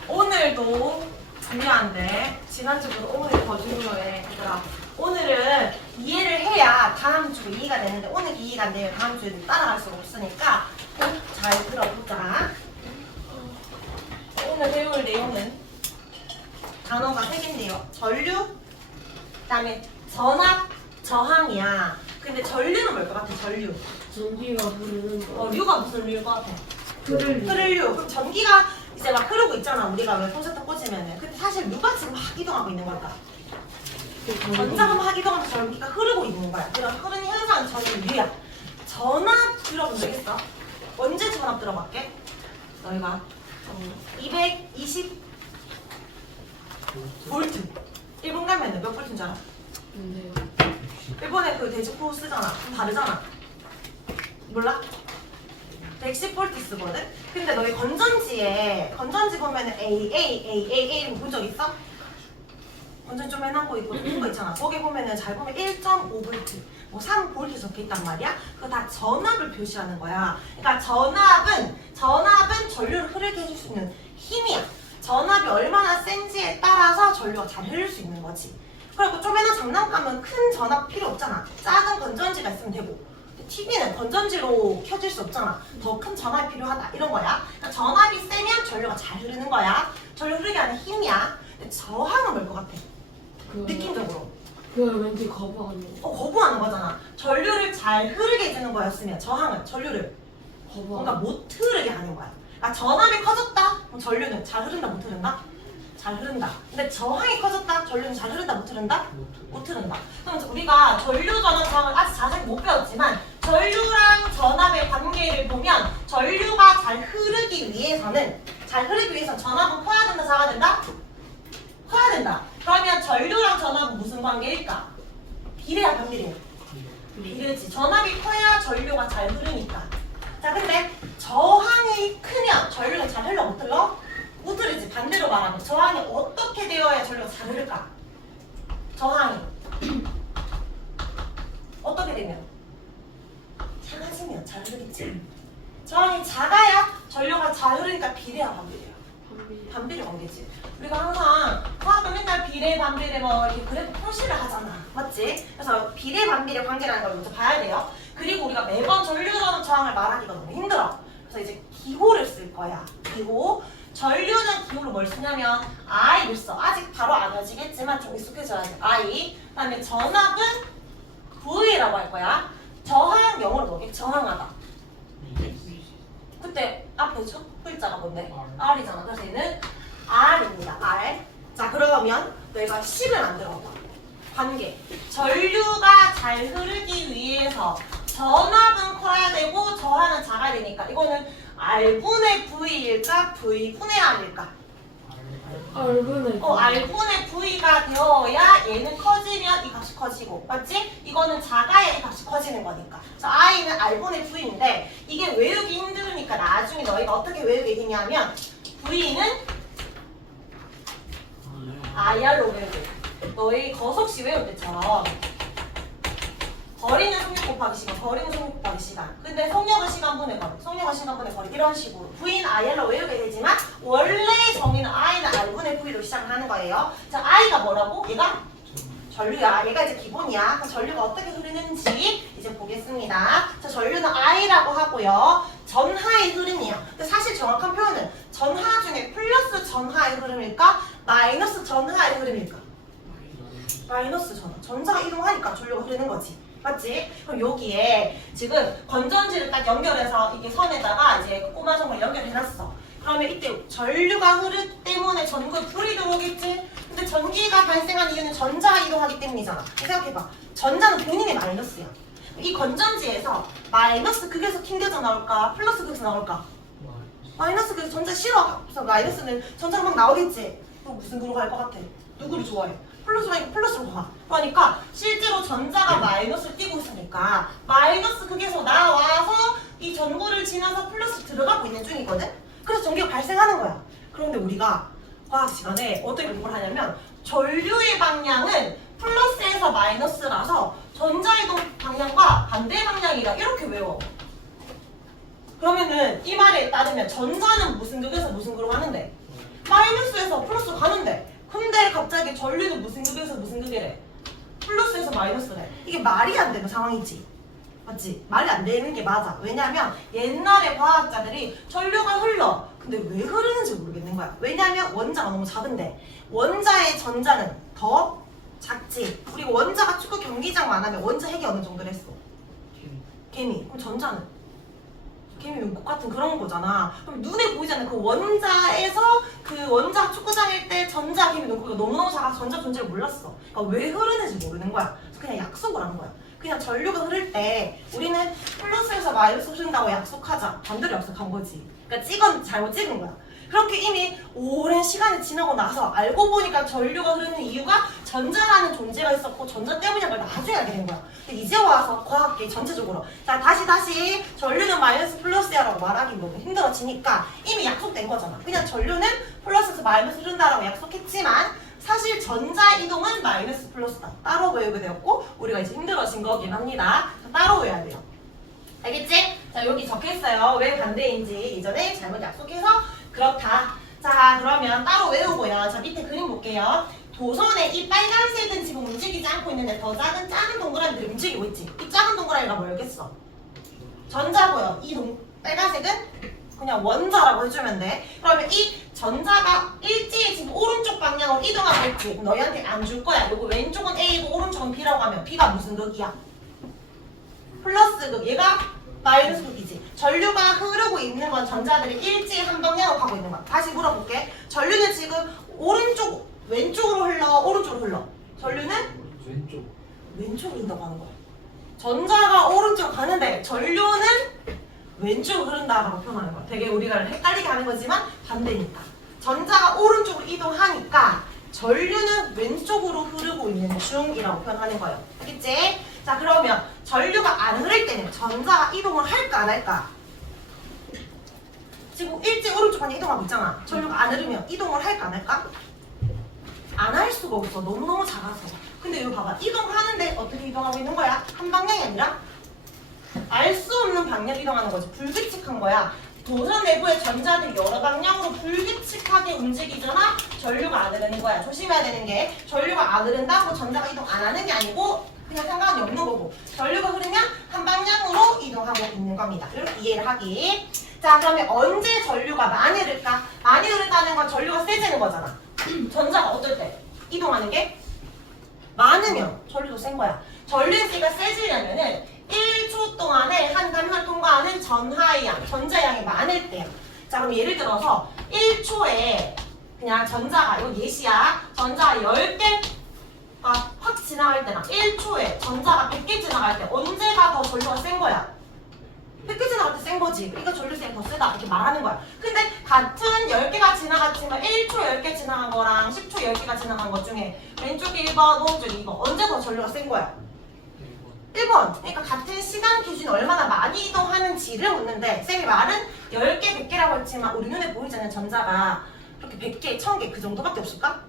오늘도 중요한데 지난주보다 오늘이 더 중요해. 얘들아, 오늘은 이해를 해야 다음 주 이해가 되는데 오늘 이해가 안 되면 다음 주에 따라갈 수가 없으니까 꼭 잘 들어보자. 오늘 배울 내용은 단어가 3개인데요. 전류, 그 다음에 전압, 저항이야. 근데 전류는 뭘 것 같아? 전류. 전기가 흐르는 거. 류가 무슨 류일 것 같아? 흐를류. 그럼 전기가 이제 막 흐르고 있잖아. 우리가 왜 콘센트 꽂으면은. 근데 사실 누가 지금 막 이동하고 있는 걸까? 전자가 막 이동하면서 전기가 흐르고 있는 거야. 그런 흐르는 현상은 전류야. 전압 들어본 적 있어? 언제 전압 들어봤게? 너희가 220 볼트 1분 가면은 몇 볼트인 줄 알아? 근데 일본에 그 대지포 쓰잖아. 좀 다르잖아. 몰라? 110V 쓰거든? 근데 너희 건전지 보면은 AA 본 적 있어? 건전지 좀 해놓은 거 있고 큰 거 있잖아. 거기 보면은 잘 보면 1.5V, 뭐 3V 적혀 있단 말이야. 그거 다 전압을 표시하는 거야. 그러니까 전압은 전류를 흐르게 해줄 수 있는 힘이야. 전압이 얼마나 센지에 따라서 전류가 잘 흐를 수 있는 거지. 그리고 좀에나 장난감은 큰 전압 필요 없잖아. 작은 건전지가 있으면 되고. TV는 건전지로 켜질 수 없잖아. 더 큰 전압이 필요하다 이런 거야. 그러니까 전압이 세면 전류가 잘 흐르는 거야. 전류 흐르게 하는 힘이야. 근데 저항은 뭘 것 같아? 느낌적으로. 그 왠지 거부하는 거. 거부하는 거잖아. 전류를 잘 흐르게 해주는 거였으면 저항은 전류를 뭔가 거부하는 못 흐르게 하는 거야. 그러니까 전압이 커졌다. 그럼 전류는 잘 흐른다 못 흐른다? 잘 흐른다. 근데 저항이 커졌다. 전류는 잘 흐른다 못 흐른다? 못 흐른다. 그럼 우리가 전류 전압 저항을 아직 자세히 못 배웠지만 전류랑 전압의 관계를 보면 전류가 잘 흐르기 위해서는 전압은 커야 된다 작아야 된다? 커야 된다. 그러면 전류랑 전압은 무슨 관계일까? 비례야 반비례야? 비례지. 전압이 커야 전류가 잘 흐르니까. 자 근데 저항이 크면 전류는 잘 흘러 못 흘러? 못 흐르지. 반대로 말하면 저항이 어떻게 되어야 전류가 잘 흐를까? 저항이 어떻게 되면? 작아지면 잘 흐르겠지. 저항이 작아야 전류가 잘 흐르니까 비례야 반비례야? 반비례 관계지. 우리가 항상 화학은 맨날 비례 반비례 뭐 이렇게 그래프 표시를 하잖아. 맞지? 그래서 비례 반비례 관계라는 걸 먼저 봐야 돼요. 그리고 우리가 매번 전류 전압 저항을 말하기가 너무 힘들어. 그래서 이제 기호를 쓸 거야. 기호. 전류는 기호로 뭘 쓰냐면 I를 써. 아직 바로 안 외워지겠지만 좀 익숙해져야 돼. I. 그다음에 전압은 V라고 할 거야. 저항 영어로 넣게 저항하다. 그때 앞에 첫 글자가 뭔데? R이잖아. 그래서 얘는 R입니다. R. 자 그러면 내가 10을 만들어봐. 관계. 전류가 잘 흐르기 위해서 전압은 커야 되고 저항은 작아야 되니까 이거는 R분의 V일까? V분의 R일까? R분의 R분의 V가 되어야 얘는 커지면 이 값이 커지고 맞지? 이거는 작아야 이 값이 커지는 거니까 그래서 I는 R분의 V인데 이게 외우기 힘들으니까 나중에 너희가 어떻게 외우게 되냐면 V는 IR로 외우게 너희 거속시 외울 때처럼 거리는 속력 곱하기 시간, 거리는 속력 곱하기 시간. 근데 속력은 시간분의 거리, 속력은 시간분의 거리 이런 식으로 V는 Ir로 외우게 되지만 원래 정의는 I는 R분의 V로 시작을 하는 거예요. 자, I가 뭐라고? 얘가 전류야. 얘가 이제 기본이야. 그럼 전류가 어떻게 흐르는지 이제 보겠습니다. 자, 전류는 I라고 하고요. 전하의 흐름이야. 근데 사실 정확한 표현은 전하 중에 플러스 전하의 흐름일까? 마이너스 전하의 흐름일까? 마이너스 전하. 전자가 이동하니까 전류가 흐르는 거지. 맞지? 그럼 여기에 지금 건전지를 딱 연결해서 이게 선에다가 이제 꼬마 정을 연결해놨어. 그러면 이때 전류가 흐르기 때문에 전구에 불이 들어오겠지? 근데 전기가 발생한 이유는 전자가 이동하기 때문이잖아. 생각해봐. 전자는 본인의 마이너스야. 이 건전지에서 마이너스 극에서 튕겨져 나올까? 플러스 극에서 나올까? 마이너스 극에서 전자 싫어. 그래서 마이너스는 전자가 막 나오겠지? 그럼 무슨 구로 갈 것 같아? 누구를 좋아해? 플러스가 플러스로 가. 그러니까 실제로 전자가 마이너스를 띄고 있으니까 마이너스 극에서 나와서 이 전구를 지나서 플러스 들어가고 있는 중이거든? 그래서 전기가 발생하는 거야. 그런데 우리가 과학 시간에 어떻게 공부를 하냐면 전류의 방향은 플러스에서 마이너스라서 전자이동 방향과 반대 방향이라 이렇게 외워. 그러면은 이 말에 따르면 전자는 무슨 극에서 무슨 극으로 가는데? 마이너스에서 플러스로 가는데 근데 갑자기 전류는 무슨 극에서 무슨 극이래? 플러스에서 마이너스래. 이게 말이 안 되는 상황이지. 맞지? 말이 안 되는 게 맞아. 왜냐면 옛날에 과학자들이 전류가 흘러. 근데 왜 흐르는지 모르겠는 거야. 왜냐면 원자가 너무 작은데 원자의 전자는 더 작지. 그리고 원자가 축구 경기장만 하면 원자 핵이 어느 정도 했어? 개미. 그럼 전자는? 개미 윤국 같은 그런 거잖아. 그럼 눈에 보이지 않는 그 원자에서 그 원자 축구장일 때 전자 개미 윤국이 너무너무 작아서 전자 존재를 몰랐어. 그러니까 왜 흐르는지 모르는 거야. 그래서 그냥 약속을 하는 거야. 그냥 전류가 흐를 때 우리는 플러스에서 마이너스 흐른다고 약속하자. 반대로 약속한 거지. 그러니까 잘못 찍은 거야. 그렇게 이미 오랜 시간이 지나고 나서 알고 보니까 전류가 흐르는 이유가 전자라는 존재가 있었고 전자 때문인 걸 나중에 알게 된 거야. 근데 이제 와서 과학계 전체적으로 자 다시 전류는 마이너스 플러스야라고 말하기 너무 힘들어지니까 이미 약속된 거잖아. 그냥 전류는 플러스에서 마이너스 흐른다라고 약속했지만 사실 전자 이동은 마이너스 플러스다. 따로 외우게 되었고 우리가 이제 힘들어진 거긴 합니다. 따로 외워야 돼요. 알겠지? 자 여기 적혀있어요. 왜 반대인지 이전에 잘못 약속해서 그렇다. 자 그러면 따로 외우고요. 자 밑에 그림 볼게요. 도선에 이 빨간색은 지금 움직이지 않고 있는데 더 작은 동그라미들이 움직이고 있지. 이 작은 동그라미가 뭐겠어? 전자고요. 이 빨간색은 그냥 원자라고 해주면 돼. 그러면 이 전자가 일지에 지금 오른쪽 방향으로 이동하고 있지. 너희한테 안 줄 거야. 요거 왼쪽은 A고 오른쪽은 B라고 하면 B가 무슨 극이야? 플러스 극. 얘가 마이너스 극이지. 전류가 흐르고 있는 건 전자들이 일지에 한 방향으로 가고 있는 거야. 다시 물어볼게. 전류는 지금 왼쪽으로 흘러, 오른쪽으로 흘러. 전류는 왼쪽으로 흘러가고 하는 거야. 전자가 오른쪽 가는데 전류는 왼쪽으로 흐른다라고 표현하는 거야. 되게 우리가 헷갈리게 하는 거지만 반대니까. 전자가 오른쪽으로 이동하니까 전류는 왼쪽으로 흐르고 있는 중이라고 표현하는 거예요. 알겠지? 자 그러면 전류가 안 흐를 때는 전자가 이동을 할까 안 할까? 지금 일찍 오른쪽 방향 이동하고 있잖아. 전류가 안 흐르면 이동을 할까 안 할까? 안 할 수가 없어. 너무너무 작아서. 근데 이거 봐봐. 이동하는데 어떻게 이동하고 있는 거야? 한 방향이 아니라 알 수 없는 방향 이동하는 거지. 불규칙한 거야. 도선 내부의 전자들이 여러 방향으로 불규칙하게 움직이잖아. 전류가 안 흐르는 거야. 조심해야 되는 게 전류가 안 흐른다고 전자가 이동 안 하는 게 아니고 그냥 상관이 없는 거고 전류가 흐르면 한 방향으로 이동하고 있는 겁니다. 이렇게 이해를 하기. 자 그러면 언제 전류가 많이 흐를까? 많이 흐른다는 건 전류가 세지는 거잖아. 전자가 어떨 때? 이동하는 게 많으면 전류도 센 거야. 전류의 세가 세지려면은 1초 동안에 한 단면 통과하는 전하의 양, 전자양이 많을 때야. 자 그럼 예를 들어서 1초에 그냥 전자가 이거 예시야. 전자가 10개가 확 지나갈 때랑 1초에 전자가 100개 지나갈 때 언제가 더 전류가 센 거야? 100개 지나갈 때 센 거지. 그러니까 전류세가 더 세다 이렇게 말하는 거야. 근데 같은 10개가 지나갔지만 1초 10개 지나간 거랑 10초 10개가 지나간 것 중에 왼쪽 1번, 오른쪽 2번 언제 더 전류가 센 거야? 1번. 그러니까 같은 시간 기준이 얼마나 많이 이동하는지를 묻는데 쌤이 말은 10개, 100개라고 했지만 우리 눈에 보이잖아요. 전자가 그렇게 100개, 1000개 그 정도밖에 없을까?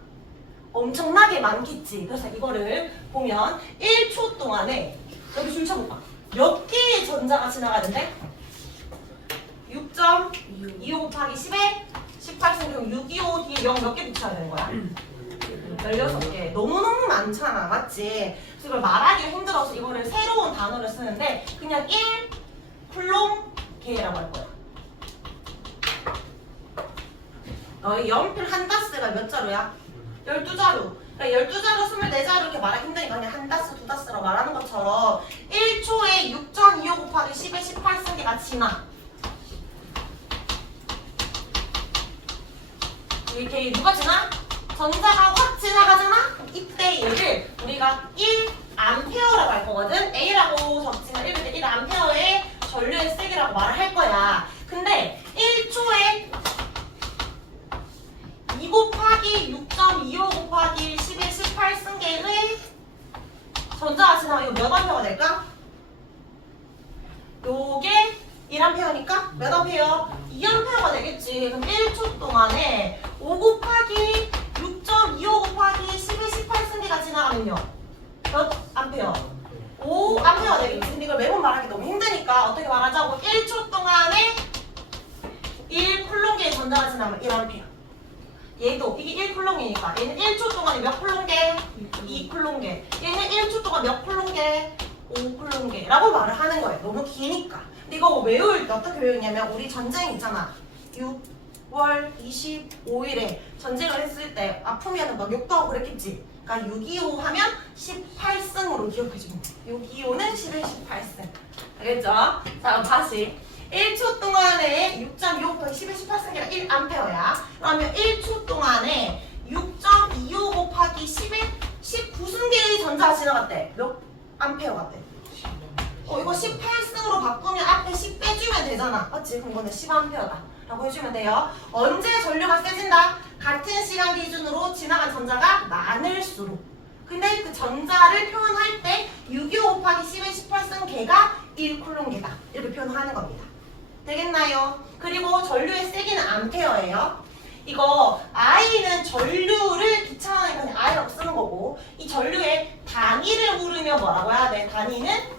엄청나게 많겠지. 그래서 이거를 보면 1초 동안에 여기 줄 쳐볼까? 몇 개의 전자가 지나가는데? 6.25 곱하기 10에 18승 625 뒤에 0 몇 개 붙여야 되는 거야? 16개. 너무너무 많잖아. 맞지? 그래서 이걸 말하기 힘들어서 이거를 새로운 단어를 쓰는데 그냥 1쿨롱계라고 할 거야. 너희 연필 한 다스가 몇 자루야? 12자루. 그러니까 12자루, 24자루 이렇게 말하기 힘드니까 그냥 한 다스, 두 다스라고 말하는 것처럼 1초에 6.25 곱하기 10에 18승계가 지나. 이렇게 누가 지나? 전자가 확 지나가잖아? 이때 얘를 우리가 1A라고 할 거거든? A라고 적지만 읽을 때 1A의 전류의 세기라고 말을 할 거야. 근데 1초에 2 곱하기 6.25 곱하기 10의 18승계의 전자가 지나면 이거 몇 암페어가 될까? 요게 1암페어니까 몇 암페어? 2암페어가 되겠지. 그럼 1초 동안에 5 곱하기 6.25 곱하기 10의 18승계가 지나가면요. 몇 암페어? 5암페어가 되겠지. 근데 이걸 매번 말하기 너무 힘드니까 어떻게 말하자고? 1초 동안에 1쿨롱계의 전자가 지나면 1암페어. 얘도 이게 1쿨롱이니까 얘는 1초 동안에 몇 쿨롱계? 2쿨롱계. 얘는 1초 동안 몇 쿨롱계? 5쿨롱계라고 말을 하는 거예요. 너무 기니까. 근데 이거 외울 때 어떻게 외우냐면 우리 전쟁 있잖아. 6월 25일에 전쟁을 했을 때 아프면 막 욕도 하고 그랬겠지. 그러니까 6.25 하면 18승으로 기억해주는 거예요. 6.25는 11, 18승. 알겠죠? 자 그럼 다시 1초 동안에 6.25 곱하기 10의 18승계가 1암페어야. 그러면 1초 동안에 6.25 곱하기 10의 19승계의 전자가 지나갔대. 몇 암페어 같대? 이거 18승으로 바꾸면 앞에 10 빼주면 되잖아. 맞지? 그럼 이거는 10A다. 라고 해주면 돼요. 언제 전류가 세진다? 같은 시간 기준으로 지나간 전자가 많을수록. 근데 그 전자를 표현할 때 625 곱하기 10의 18승 개가 1쿨롬 개다. 이렇게 표현하는 겁니다. 되겠나요? 그리고 전류의 세기는 암페어예요. 이거 I는 전류를 귀찮으니까 그냥 I라고 쓰는 거고, 이 전류의 단위를 물으면 뭐라고 해야 돼? 단위는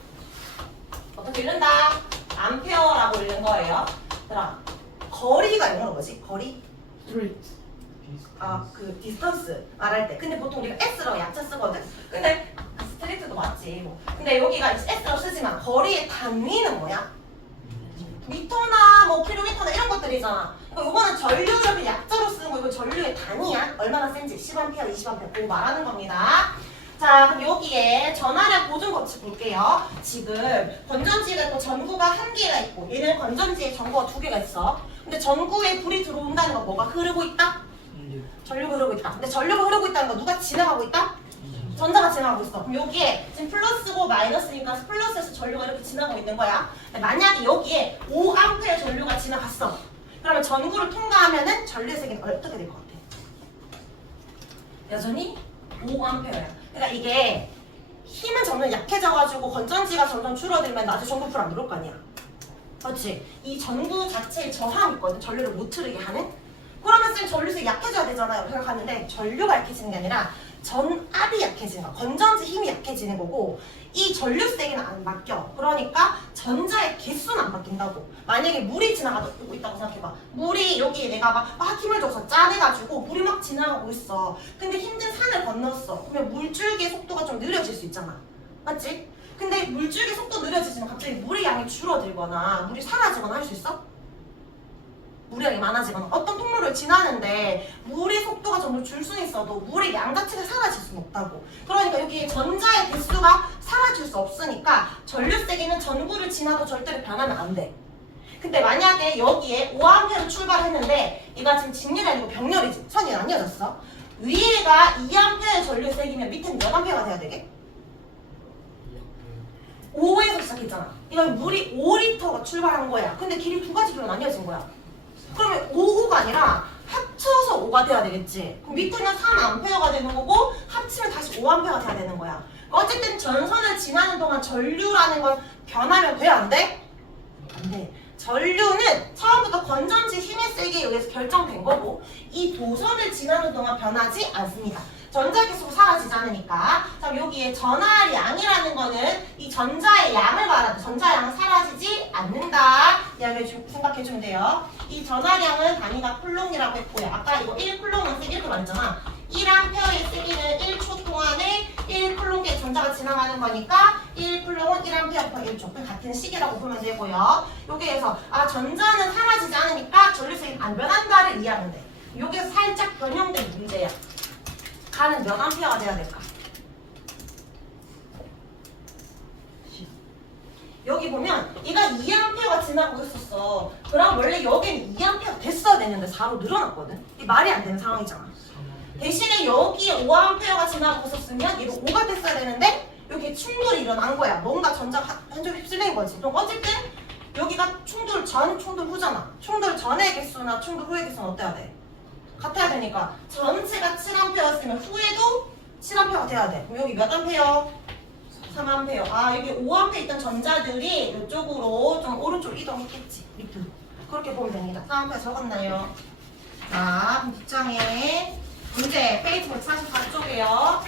어떻게 읽는다? 암페어라고 읽는 거예요. 얘들아, 거리가 영어로 뭐지? 거리? 스트레이트. 그 디스턴스 말할 때. 근데 보통 우리가 S라고 약자 쓰거든? 근데 스트레이트도 맞지 뭐. 근데 여기가 S라고 쓰지만 거리의 단위는 뭐야? 미터나 뭐 킬로미터나 이런 것들이잖아. 그러니까 이거는 전류를 그냥 약자로 쓰는 거. 이거 전류의 단위야. 얼마나 센지 10A, 20A 그거 말하는 겁니다. 자, 그럼 여기에 전하량 보존 법칙 볼게요. 지금 건전지가 있고 전구가 한 개가 있고, 얘는 건전지에 전구가 두 개가 있어. 근데 전구에 불이 들어온다는 건 뭐가 흐르고 있다? 전류가 흐르고 있다. 근데 전류가 흐르고 있다는 건 누가 지나가고 있다? 전자가 지나가고 있어. 그럼 여기에 지금 플러스고 마이너스니까 플러스에서 전류가 이렇게 지나가고 있는 거야. 근데 만약에 여기에 5A의 전류가 지나갔어. 그러면 전구를 통과하면은 전류의 세기는 어떻게 될 것 같아? 여전히 5A야. 그러니까 이게 힘은 점점 약해져가지고 건전지가 점점 줄어들면 나중에 전구 불 안 들어올 거 아니야. 그렇지? 이 전구 자체에 저항이 있거든. 전류를 못 흐르게 하는. 그러면 쌤 전류색이 약해져야 되잖아요. 생각하는데 전류가 약해지는 게 아니라 전압이 약해지는 거야. 건전지 힘이 약해지는 거고, 이 전류세기는 안 바뀌어. 그러니까 전자의 개수는 안 바뀐다고. 만약에 물이 지나가고 있다고 생각해봐. 물이 여기 내가 막 힘을 줘서 짜내가지고 물이 막 지나가고 있어. 근데 힘든 산을 건넜어. 그러면 물줄기의 속도가 좀 느려질 수 있잖아. 맞지? 근데 물줄기 속도 느려지지만 갑자기 물의 양이 줄어들거나 물이 사라지거나 할 수 있어? 물의 양이 많아지거나 어떤 통로를 지나는데 물의 속도가 점점 줄 수는 있어도 물의 양 자체가 사라질 수는 없다고. 그러니까 여기 전자의 개수가 사라질 수 없으니까 전류 세기는 전구를 지나도 절대로 변하면 안 돼. 근데 만약에 여기에 5A로 출발했는데 얘가 지금 직렬이 아니고 병렬이지. 선이 나뉘어졌어. 위에가 2A의 전류 세기면 밑에는 몇 A가 돼야 되게? 5에서 시작했잖아. 이건 물이 5리터가 출발한 거야. 근데 길이 두 가지 길로 나뉘어진 거야. 그러면 5가 아니라 합쳐서 5가 돼야 되겠지. 그럼 밑에는 3A가 되는 거고 합치면 다시 5A가 돼야 되는 거야. 어쨌든 전선을 지나는 동안 전류라는 건 변하면 돼? 안 돼? 안 돼. 전류는 처음부터 건전지 힘의 세기에 의해서 결정된 거고, 이 도선을 지나는 동안 변하지 않습니다. 전자계수가 사라지지 않으니까. 자, 여기에 전하량이라는 거는 이 전자의 양을 말하는, 전자량은 사라지지 않는다. 이야기 생각해주면 돼요. 이 전하량은 단위가 쿨롱이라고 했고요. 아까 이거 1쿨롱은 세기 이렇게 말했잖아. 1A의 세기는 1초 동안에 1쿨롱의 전자가 지나가는 거니까 1쿨롱은 1A 곱하기 1초. 같은 시계라고 보면 되고요. 여기에서 전자는 사라지지 않으니까 전류세기는 안 변한다를 이해하면 돼. 요게 살짝 변형된 문제야. 가는 몇 암페어가 돼야 될까? 여기 보면 얘가 2A가 지나고 있었어. 그럼 원래 여기는 2A가 됐어야 되는데 4로 늘어났거든. 이게 말이 안 되는 상황이잖아. 대신에 여기에 5A가 지나고 있었으면 얘도 5가 됐어야 되는데 여기에 충돌이 일어난 거야. 뭔가 전자가 한쪽에 휩쓸린 거지. 그럼 어쨌든 여기가 충돌 전, 충돌 후잖아. 충돌 전의 개수나 충돌 후의 개수는 어때야 돼? 같아야 되니까 전체가 7A였으면 후에도 7A가 돼야 돼. 그럼 여기 몇 A페어? 3A. 여기 5A 있던 전자들이 이쪽으로 좀 오른쪽으로 이동했겠지. 밑으로. 그렇게 보면 됩니다. 3A 적었나요? 자, 그럼 뒷장에 문제 페이지 144쪽이에요.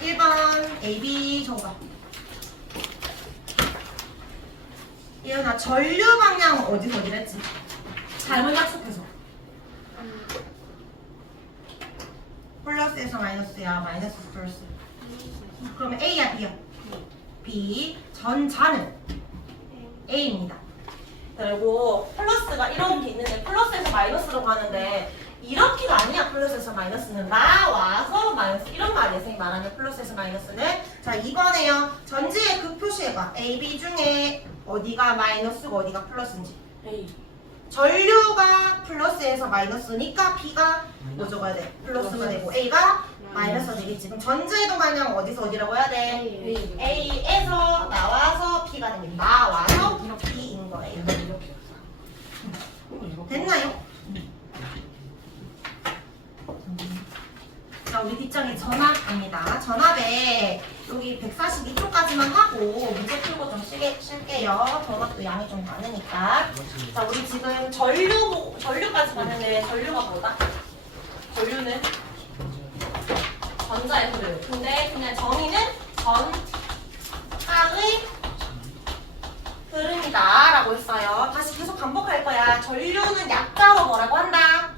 1번 A, B 적어봐. 얘나 전류 방향은 어디서 어디랬지? 잘못 약속해서. 플러스에서 마이너스야. 마이너스에서 플러스. 그러면 A야 B야? B. 전자는 A입니다. 그리고 플러스가 이렇게 있는데 플러스에서 마이너스로 가는데 이렇게가 아니야. 플러스에서 마이너스는 나와서 마이너스 이런 말이야. 선생님이 말하는 플러스에서 마이너스는. 자, 이번에요. 전지의 극 표시해봐. A, B 중에 어디가 마이너스고 어디가 플러스인지. A. 전류가 플러스에서 마이너스니까 B가 뭐 적어야 돼? 플러스가 되고 A가 마이너스가 되겠지. 그럼 전제도 마냥 어디서 어디라고 해야 돼? A에서 나와서 B가 됩니다. 나와서 B인 거예요. 됐나요? 자, 우리 뒷장에 전압입니다. 전압에 여기 142초까지만 하고 문제 풀고 좀 쉴게요. 전압도 양이 좀 많으니까. 자, 우리 지금 전류까지 봤는데 전류가 뭐다? 전류는 전자의 흐름. 근데 그냥 정의는 전하의 흐름이다 라고 했어요. 다시 계속 반복할 거야. 전류는 약자로 뭐라고 한다?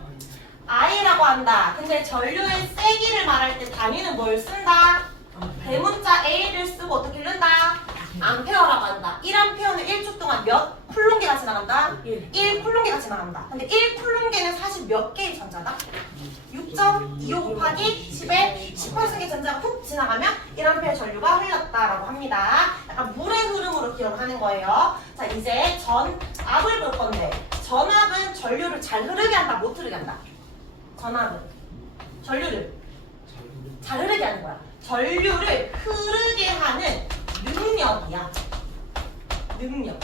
I라고 한다. 근데 전류의 세기를 말할 때 단위는 뭘 쓴다? 대문자 A를 쓰고 어떻게 읽는다? 암페어라고 한다. 1암페어는 1초 동안 몇 쿨롱계가 지나간다? 1쿨롱계가 지나간다. 근데 1쿨롱계는 사실 몇 개의 전자다? 6.25 곱하기 10의 18세기 전자가 훅 지나가면 1암페어 전류가 흘렀다라고 합니다. 약간 물의 흐름으로 기억하는 거예요. 자, 이제 전압을 볼 건데 전압은 전류를 잘 흐르게 한다, 못 흐르게 한다? 전압은 전류를 잘 흐르게 하는 거야. 전류를 흐르게 하는 능력이야. 능력.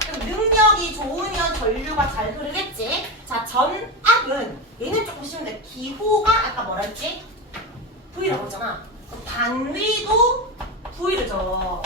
그럼 능력이 좋으면 전류가 잘 흐르겠지. 자, 전압은 얘는 조금 쉬운데 기호가 아까 뭐라 했지? V라고 했잖아. 그럼 단위도 V를 줘.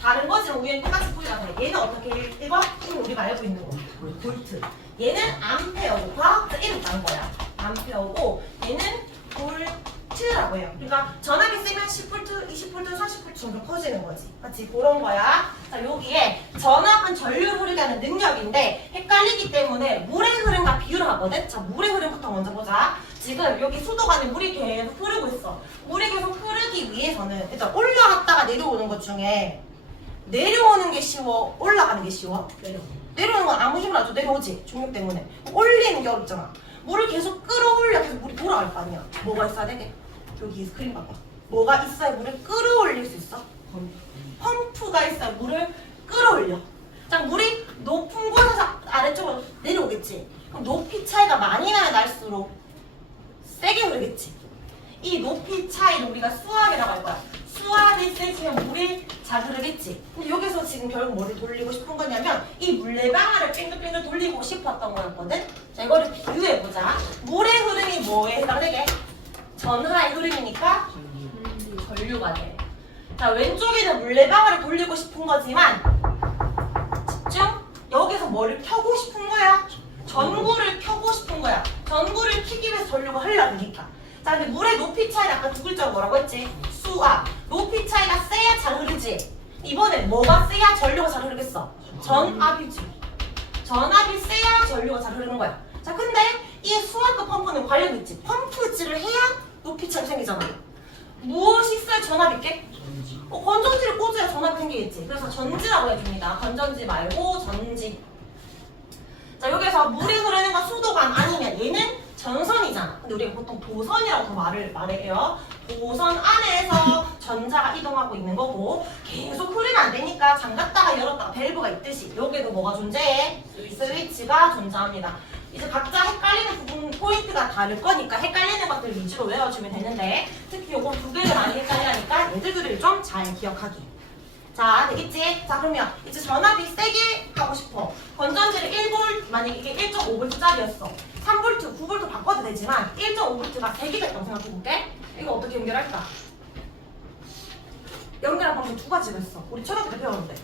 다른 거지만 우리는 똑같이 V가 돼. 얘는 어떻게 읽어? 우리가 알고 있는 거. 볼트. 얘는 암페어부터 1을 난 거야. 암페어고 얘는 볼트라고 해요. 그러니까 전압이 세면 10V, 20V, 40V 정도 커지는 거지. 맞지? 그런 거야. 자, 여기에 전압은 전류를 흐르게 하는 능력인데 헷갈리기 때문에 물의 흐름과 비유를 하거든. 자, 물의 흐름부터 먼저 보자. 지금 여기 수도 안에 물이 계속 흐르고 있어. 물이 계속 흐르기 위해서는 일단 올라갔다가 내려오는 것 중에 내려오는 게 쉬워? 올라가는 게 쉬워? 내려오는 건 아무 힘을 안 줘. 내려오지. 중력 때문에. 올리는 게 어렵잖아. 물을 계속 끌어올려. 계속 물이 돌아갈 거 아니야. 뭐가 있어야 되게? 여기 스크린 봐봐. 뭐가 있어야 물을 끌어올릴 수 있어? 펌프가 있어야 물을 끌어올려. 자, 물이 높은 곳에서 아래쪽으로 내려오겠지. 그럼 높이 차이가 많이 나면 날수록 세게 흐르겠지. 이 높이 차이를 우리가 수압이라고 할 거야. 수압이 세지면 물이 잘 흐르겠지. 근데 여기서 지금 결국 뭐를 돌리고 싶은 거냐면 이 물레방아를 빙글빙글 돌리고 싶었던 거였거든. 자, 이거를 비유해보자. 물의 흐름이 뭐에 해당되게? 전하의 흐름이니까 전류가 돼. 자, 왼쪽에는 물레방아를 돌리고 싶은 거지만 집중. 여기서 뭐를 켜고 싶은 거야? 전구를 켜고 싶은 거야. 전구를 켜기 위해서 전류가 흘러가니까. 자, 근데 물의 높이 차이는 아까 두 글자가 뭐라고 했지? 수압. 높이 차이가 세야 잘 흐르지. 이번엔 뭐가 세야 전류가 잘 흐르겠어? 전압이지. 전압이 세야 전류가 잘 흐르는 거야. 자, 근데 이 수압과 펌프는 관련이 있지. 펌프질을 해야 높이 차이 생기잖아. 무엇이 있어야 전압이 있게? 건전지를 꽂아야 전압이 생기겠지. 그래서 전지라고 해줍니다. 건전지 말고 전지. 자, 여기서 물이 흐르는 건 수도관 아니면 얘는 전선이잖아. 근데 우리가 보통 도선이라고 더 말해요. 도선 안에서 전자가 이동하고 있는 거고 계속 흐르면 안 되니까 잠갔다가 열었다가 밸브가 있듯이 여기에도 뭐가 존재해? 스위치가 존재합니다. 이제 각자 헷갈리는 부분 포인트가 다를 거니까 헷갈리는 것들 위주로 외워주면 되는데 특히 요거 두 개를 많이 헷갈리니까 얘들을 좀 잘 기억하기. 자, 되겠지? 자, 그러면 이제 전압이 세게 하고 싶어. 건전지를 1V, 만약에 이게 1.5V짜리였어. 3V, 9V 바꿔도 되지만 1.5V가 3개가 있다고 생각해볼게. 이거 어떻게 연결할까? 연결한 방법 두 가지가 있어. 우리 초등학교 때 배웠는데.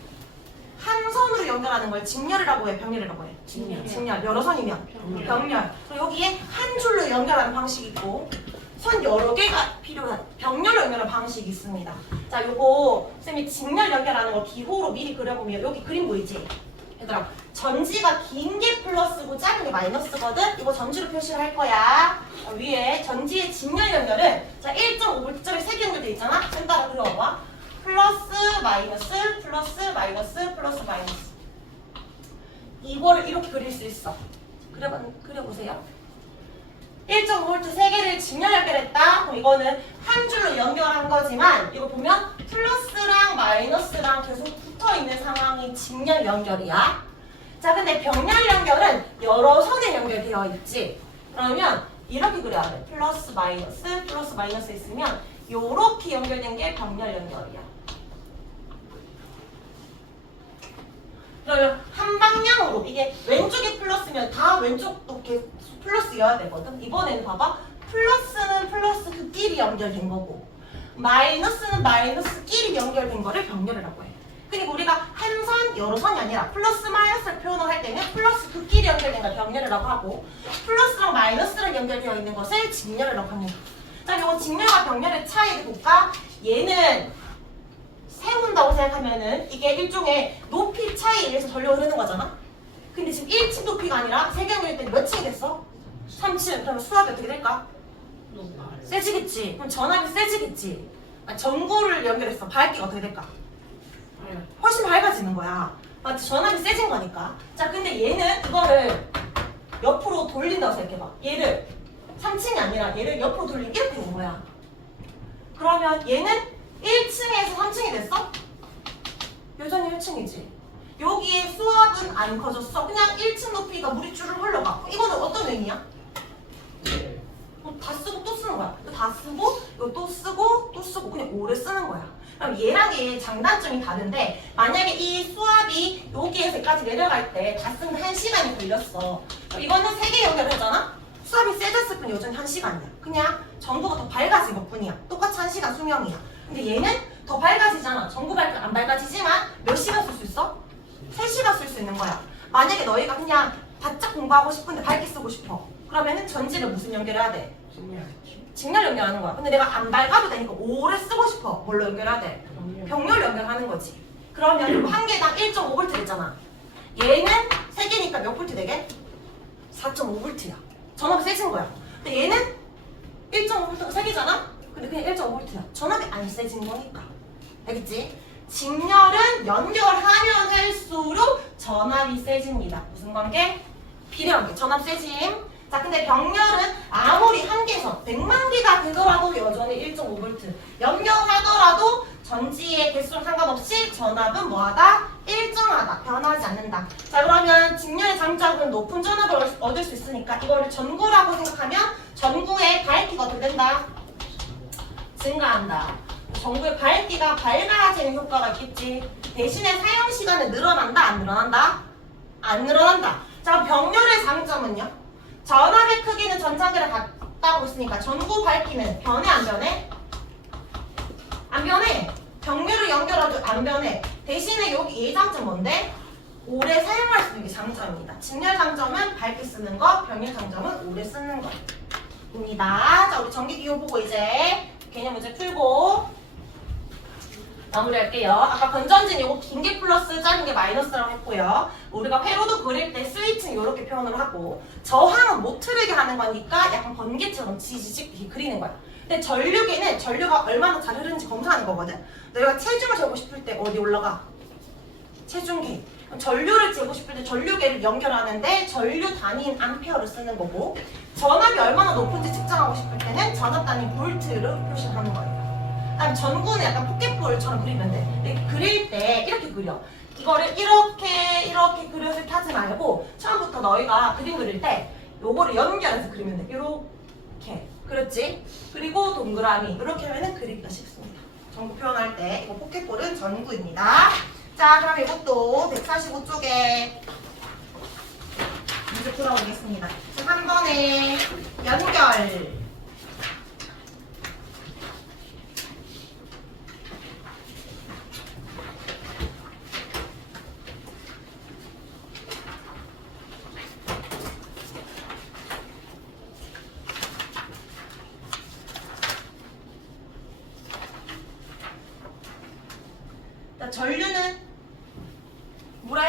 한 선으로 연결하는 걸 직렬이라고 해, 병렬이라고 해? 직렬. 여러 선이면 병렬. 그리고 여기에 한 줄로 연결하는 방식이 있고 선 여러 개가 필요한 병렬로 연결하는 방식이 있습니다. 자, 요거 쌤이 직렬 연결하는 거 기호로 미리 그려보면 여기 그림 보이지? 얘들아, 전지가 긴 게 플러스고 짧은 게 마이너스거든? 이거 전지로 표시를 할 거야. 자, 위에 전지의 직렬 연결은 자 1.5V짜리 3개 연결돼 있잖아? 쌤 따라 그려봐. 플러스 마이너스 플러스 마이너스 플러스 마이너스. 이거를 이렇게 그릴 수 있어. 그려보세요. 1.5V 3개를 직렬 연결했다. 그럼 이거는 한 줄로 연결한 거지만 이거 보면 플러스랑 마이너스랑 계속 붙어있는 상황이 직렬 연결이야. 자, 근데 병렬 연결은 여러 선에 연결되어 있지. 그러면 이렇게 그려야 돼. 플러스 마이너스 있으면 요렇게 연결된 게 병렬 연결이야. 그러면 한 방향으로 이게 왼쪽이 플러스면 다 왼쪽도 이렇게 플러스여야 되거든. 이번에는 봐봐. 플러스는 플러스 그끼리 연결된 거고 마이너스는 마이너스끼리 연결된 거를 병렬이라고 해. 그러니까 우리가 한 선, 여러 선이 아니라 플러스 마이너스를 표현을 할 때는 플러스 그끼리 연결된 걸 병렬이라고 하고 플러스랑 마이너스랑 연결되어 있는 것을 직렬이라고 합니다. 자, 이거 직렬과 병렬의 차이를 볼까? 얘는 세운다고 생각하면은 이게 일종의 높이 차이에 의해서 전류 흐르는 거잖아? 근데 지금 1층 높이가 아니라 세경일 때는 몇 층이 됐어? 3층. 그러면 수압이 어떻게 될까? 세지겠지. 그럼 전압이 세지겠지. 전구를 연결했어. 밝기가 어떻게 될까? 훨씬 밝아지는 거야. 맞지? 전압이 세진 거니까. 자, 근데 얘는 이거를 옆으로 돌린다고 생각해봐. 얘를 3층이 아니라 얘를 옆으로 돌리면 이렇게 된 거야. 그러면 얘는 1층에서 3층이 됐어? 여전히 1층이지. 여기에 수압은 안 커졌어. 그냥 1층 높이가 물이 줄을 흘러가. 이거는 어떤 의미야? 다 쓰고 또 쓰는 거야. 다 쓰고 이거 또 쓰고 또 쓰고 그냥 오래 쓰는 거야. 그럼 얘랑 얘 장단점이 다른데 만약에 이 수압이 여기에서 여기까지 내려갈 때 다 쓰는 1시간이 걸렸어. 이거는 3개 연결하잖아? 수압이 세졌을 뿐 여전히 1시간이야. 그냥 전구가 더 밝아진 것 뿐이야. 똑같이 1시간 수명이야. 근데 얘는 더 밝아지잖아. 전구 안 밝아지지만 몇 시간 쓸 수 있어? 3시간 쓸 수 있는 거야. 만약에 너희가 그냥 바짝 공부하고 싶은데 밝게 쓰고 싶어. 그러면은 전지를 무슨 연결해야 돼? 직렬 연결하는 거야. 근데 내가 안 밝아도 되니까 오래 쓰고 싶어. 뭘로 연결해야 돼? 병렬 연결하는 거지. 그러면 한 개당 1.5V 됐잖아. 얘는 3개니까 몇 볼트 되게? 4.5V야. 전압이 세진 거야. 근데 얘는 1.5V가 3개잖아? 근데 그냥 1.5V야. 전압이 안 세진 거니까. 알겠지? 직렬은 연결하면 할수록 전압이 세집니다. 무슨 관계? 비례관계. 전압 세짐. 자, 근데 병렬은 아무리 한 개선 100만 개가 되더라도 여전히 1.5V. 연결하더라도 전지의 개수랑 상관없이 전압은 뭐하다? 일정하다. 변하지 않는다. 자, 그러면 직렬의 장점은 높은 전압을 얻을 수 있으니까 이거를 전구라고 생각하면 전구의 밝기가 어떻게 된다? 증가한다. 전구의 밝기가 밝아지는 효과가 있겠지. 대신에 사용 시간은 늘어난다? 안 늘어난다? 안 늘어난다. 자, 병렬의 장점은요? 전압의 크기는 전자기랑 같다고 했으니까 전구 밝기는 변해 안 변해? 안 변해. 병렬을 연결해도 안 변해. 대신에 여기 얘 장점 뭔데? 오래 사용할 수 있는 게 장점입니다. 직렬 장점은 밝게 쓰는 거, 병렬 장점은 오래 쓰는 거입니다. 자, 우리 전기기호 보고 이제 개념 문제 풀고 마무리할게요. 아까 건전지는 요거 긴 게 플러스 짧은 게 마이너스라고 했고요. 우리가 회로도 그릴 때 스위치는 이렇게 표현을 하고 저항은 못 흐르게 하는 거니까 약간 번개처럼 지지직 그리는 거야. 근데 전류계는 전류가 얼마나 잘 흐르는지 검사하는 거거든. 너희가 체중을 재고 싶을 때 어디 올라가? 체중계. 전류를 재고 싶을 때 전류계를 연결하는데 전류 단위인 암페어를 쓰는 거고 전압이 얼마나 높은지 측정하고 싶을 때는 전압 단위 볼트를 표시하는 거예요. 그다음 전구는 약간 포켓볼처럼 그리면 돼. 근데 그릴 때 이렇게 그려. 이거를 이렇게 그려서 하지 말고 처음부터 너희가 그림 그릴 때 요거를 연결해서 그리면 돼. 이렇게. 그렇지? 그리고 동그라미. 이렇게 하면은 그리기가 쉽습니다. 전구 표현할 때 이거 포켓볼은 전구입니다. 자, 그럼 이것도 145쪽에 문제 풀어보겠습니다. 한 번에 연결. 전류는 물에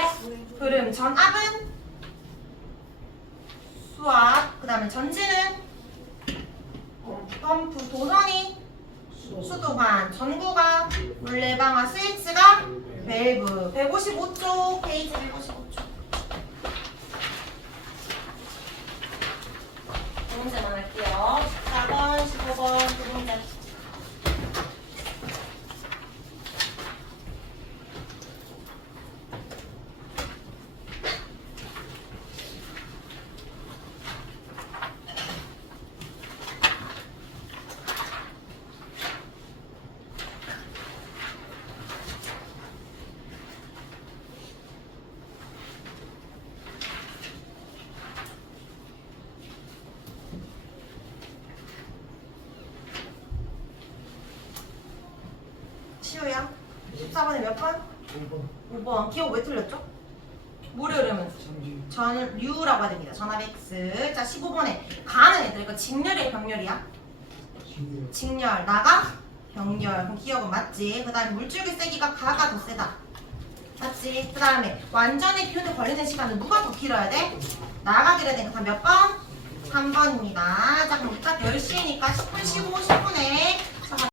흐름, 전압은 수압, 그 다음에 전지는 펌프, 도선이 수도관, 전구가 물레방아, 스위치가 밸브. 155쪽, 페이지 155쪽. 두 문제만 할게요. 14번, 15번, 두 문제. 14번에 몇 번? 5번. 기억 왜 틀렸죠? 뭐래 그러면? 전류라고 됩니다. 전압 X. 자 15번에 가는 애들 이거 직렬이야 병렬이야? 직렬. 나가? 병렬. 그럼 기억은 맞지? 그 다음에 물줄기 세기가 가가 더 세다. 맞지? 그 다음에 완전히 표현에 걸리는 시간은 누가 더 길어야 돼? 나가 길어야 되니까 몇 번? 3번입니다. 자 그럼 딱 10시니까 10분 쉬고 10분에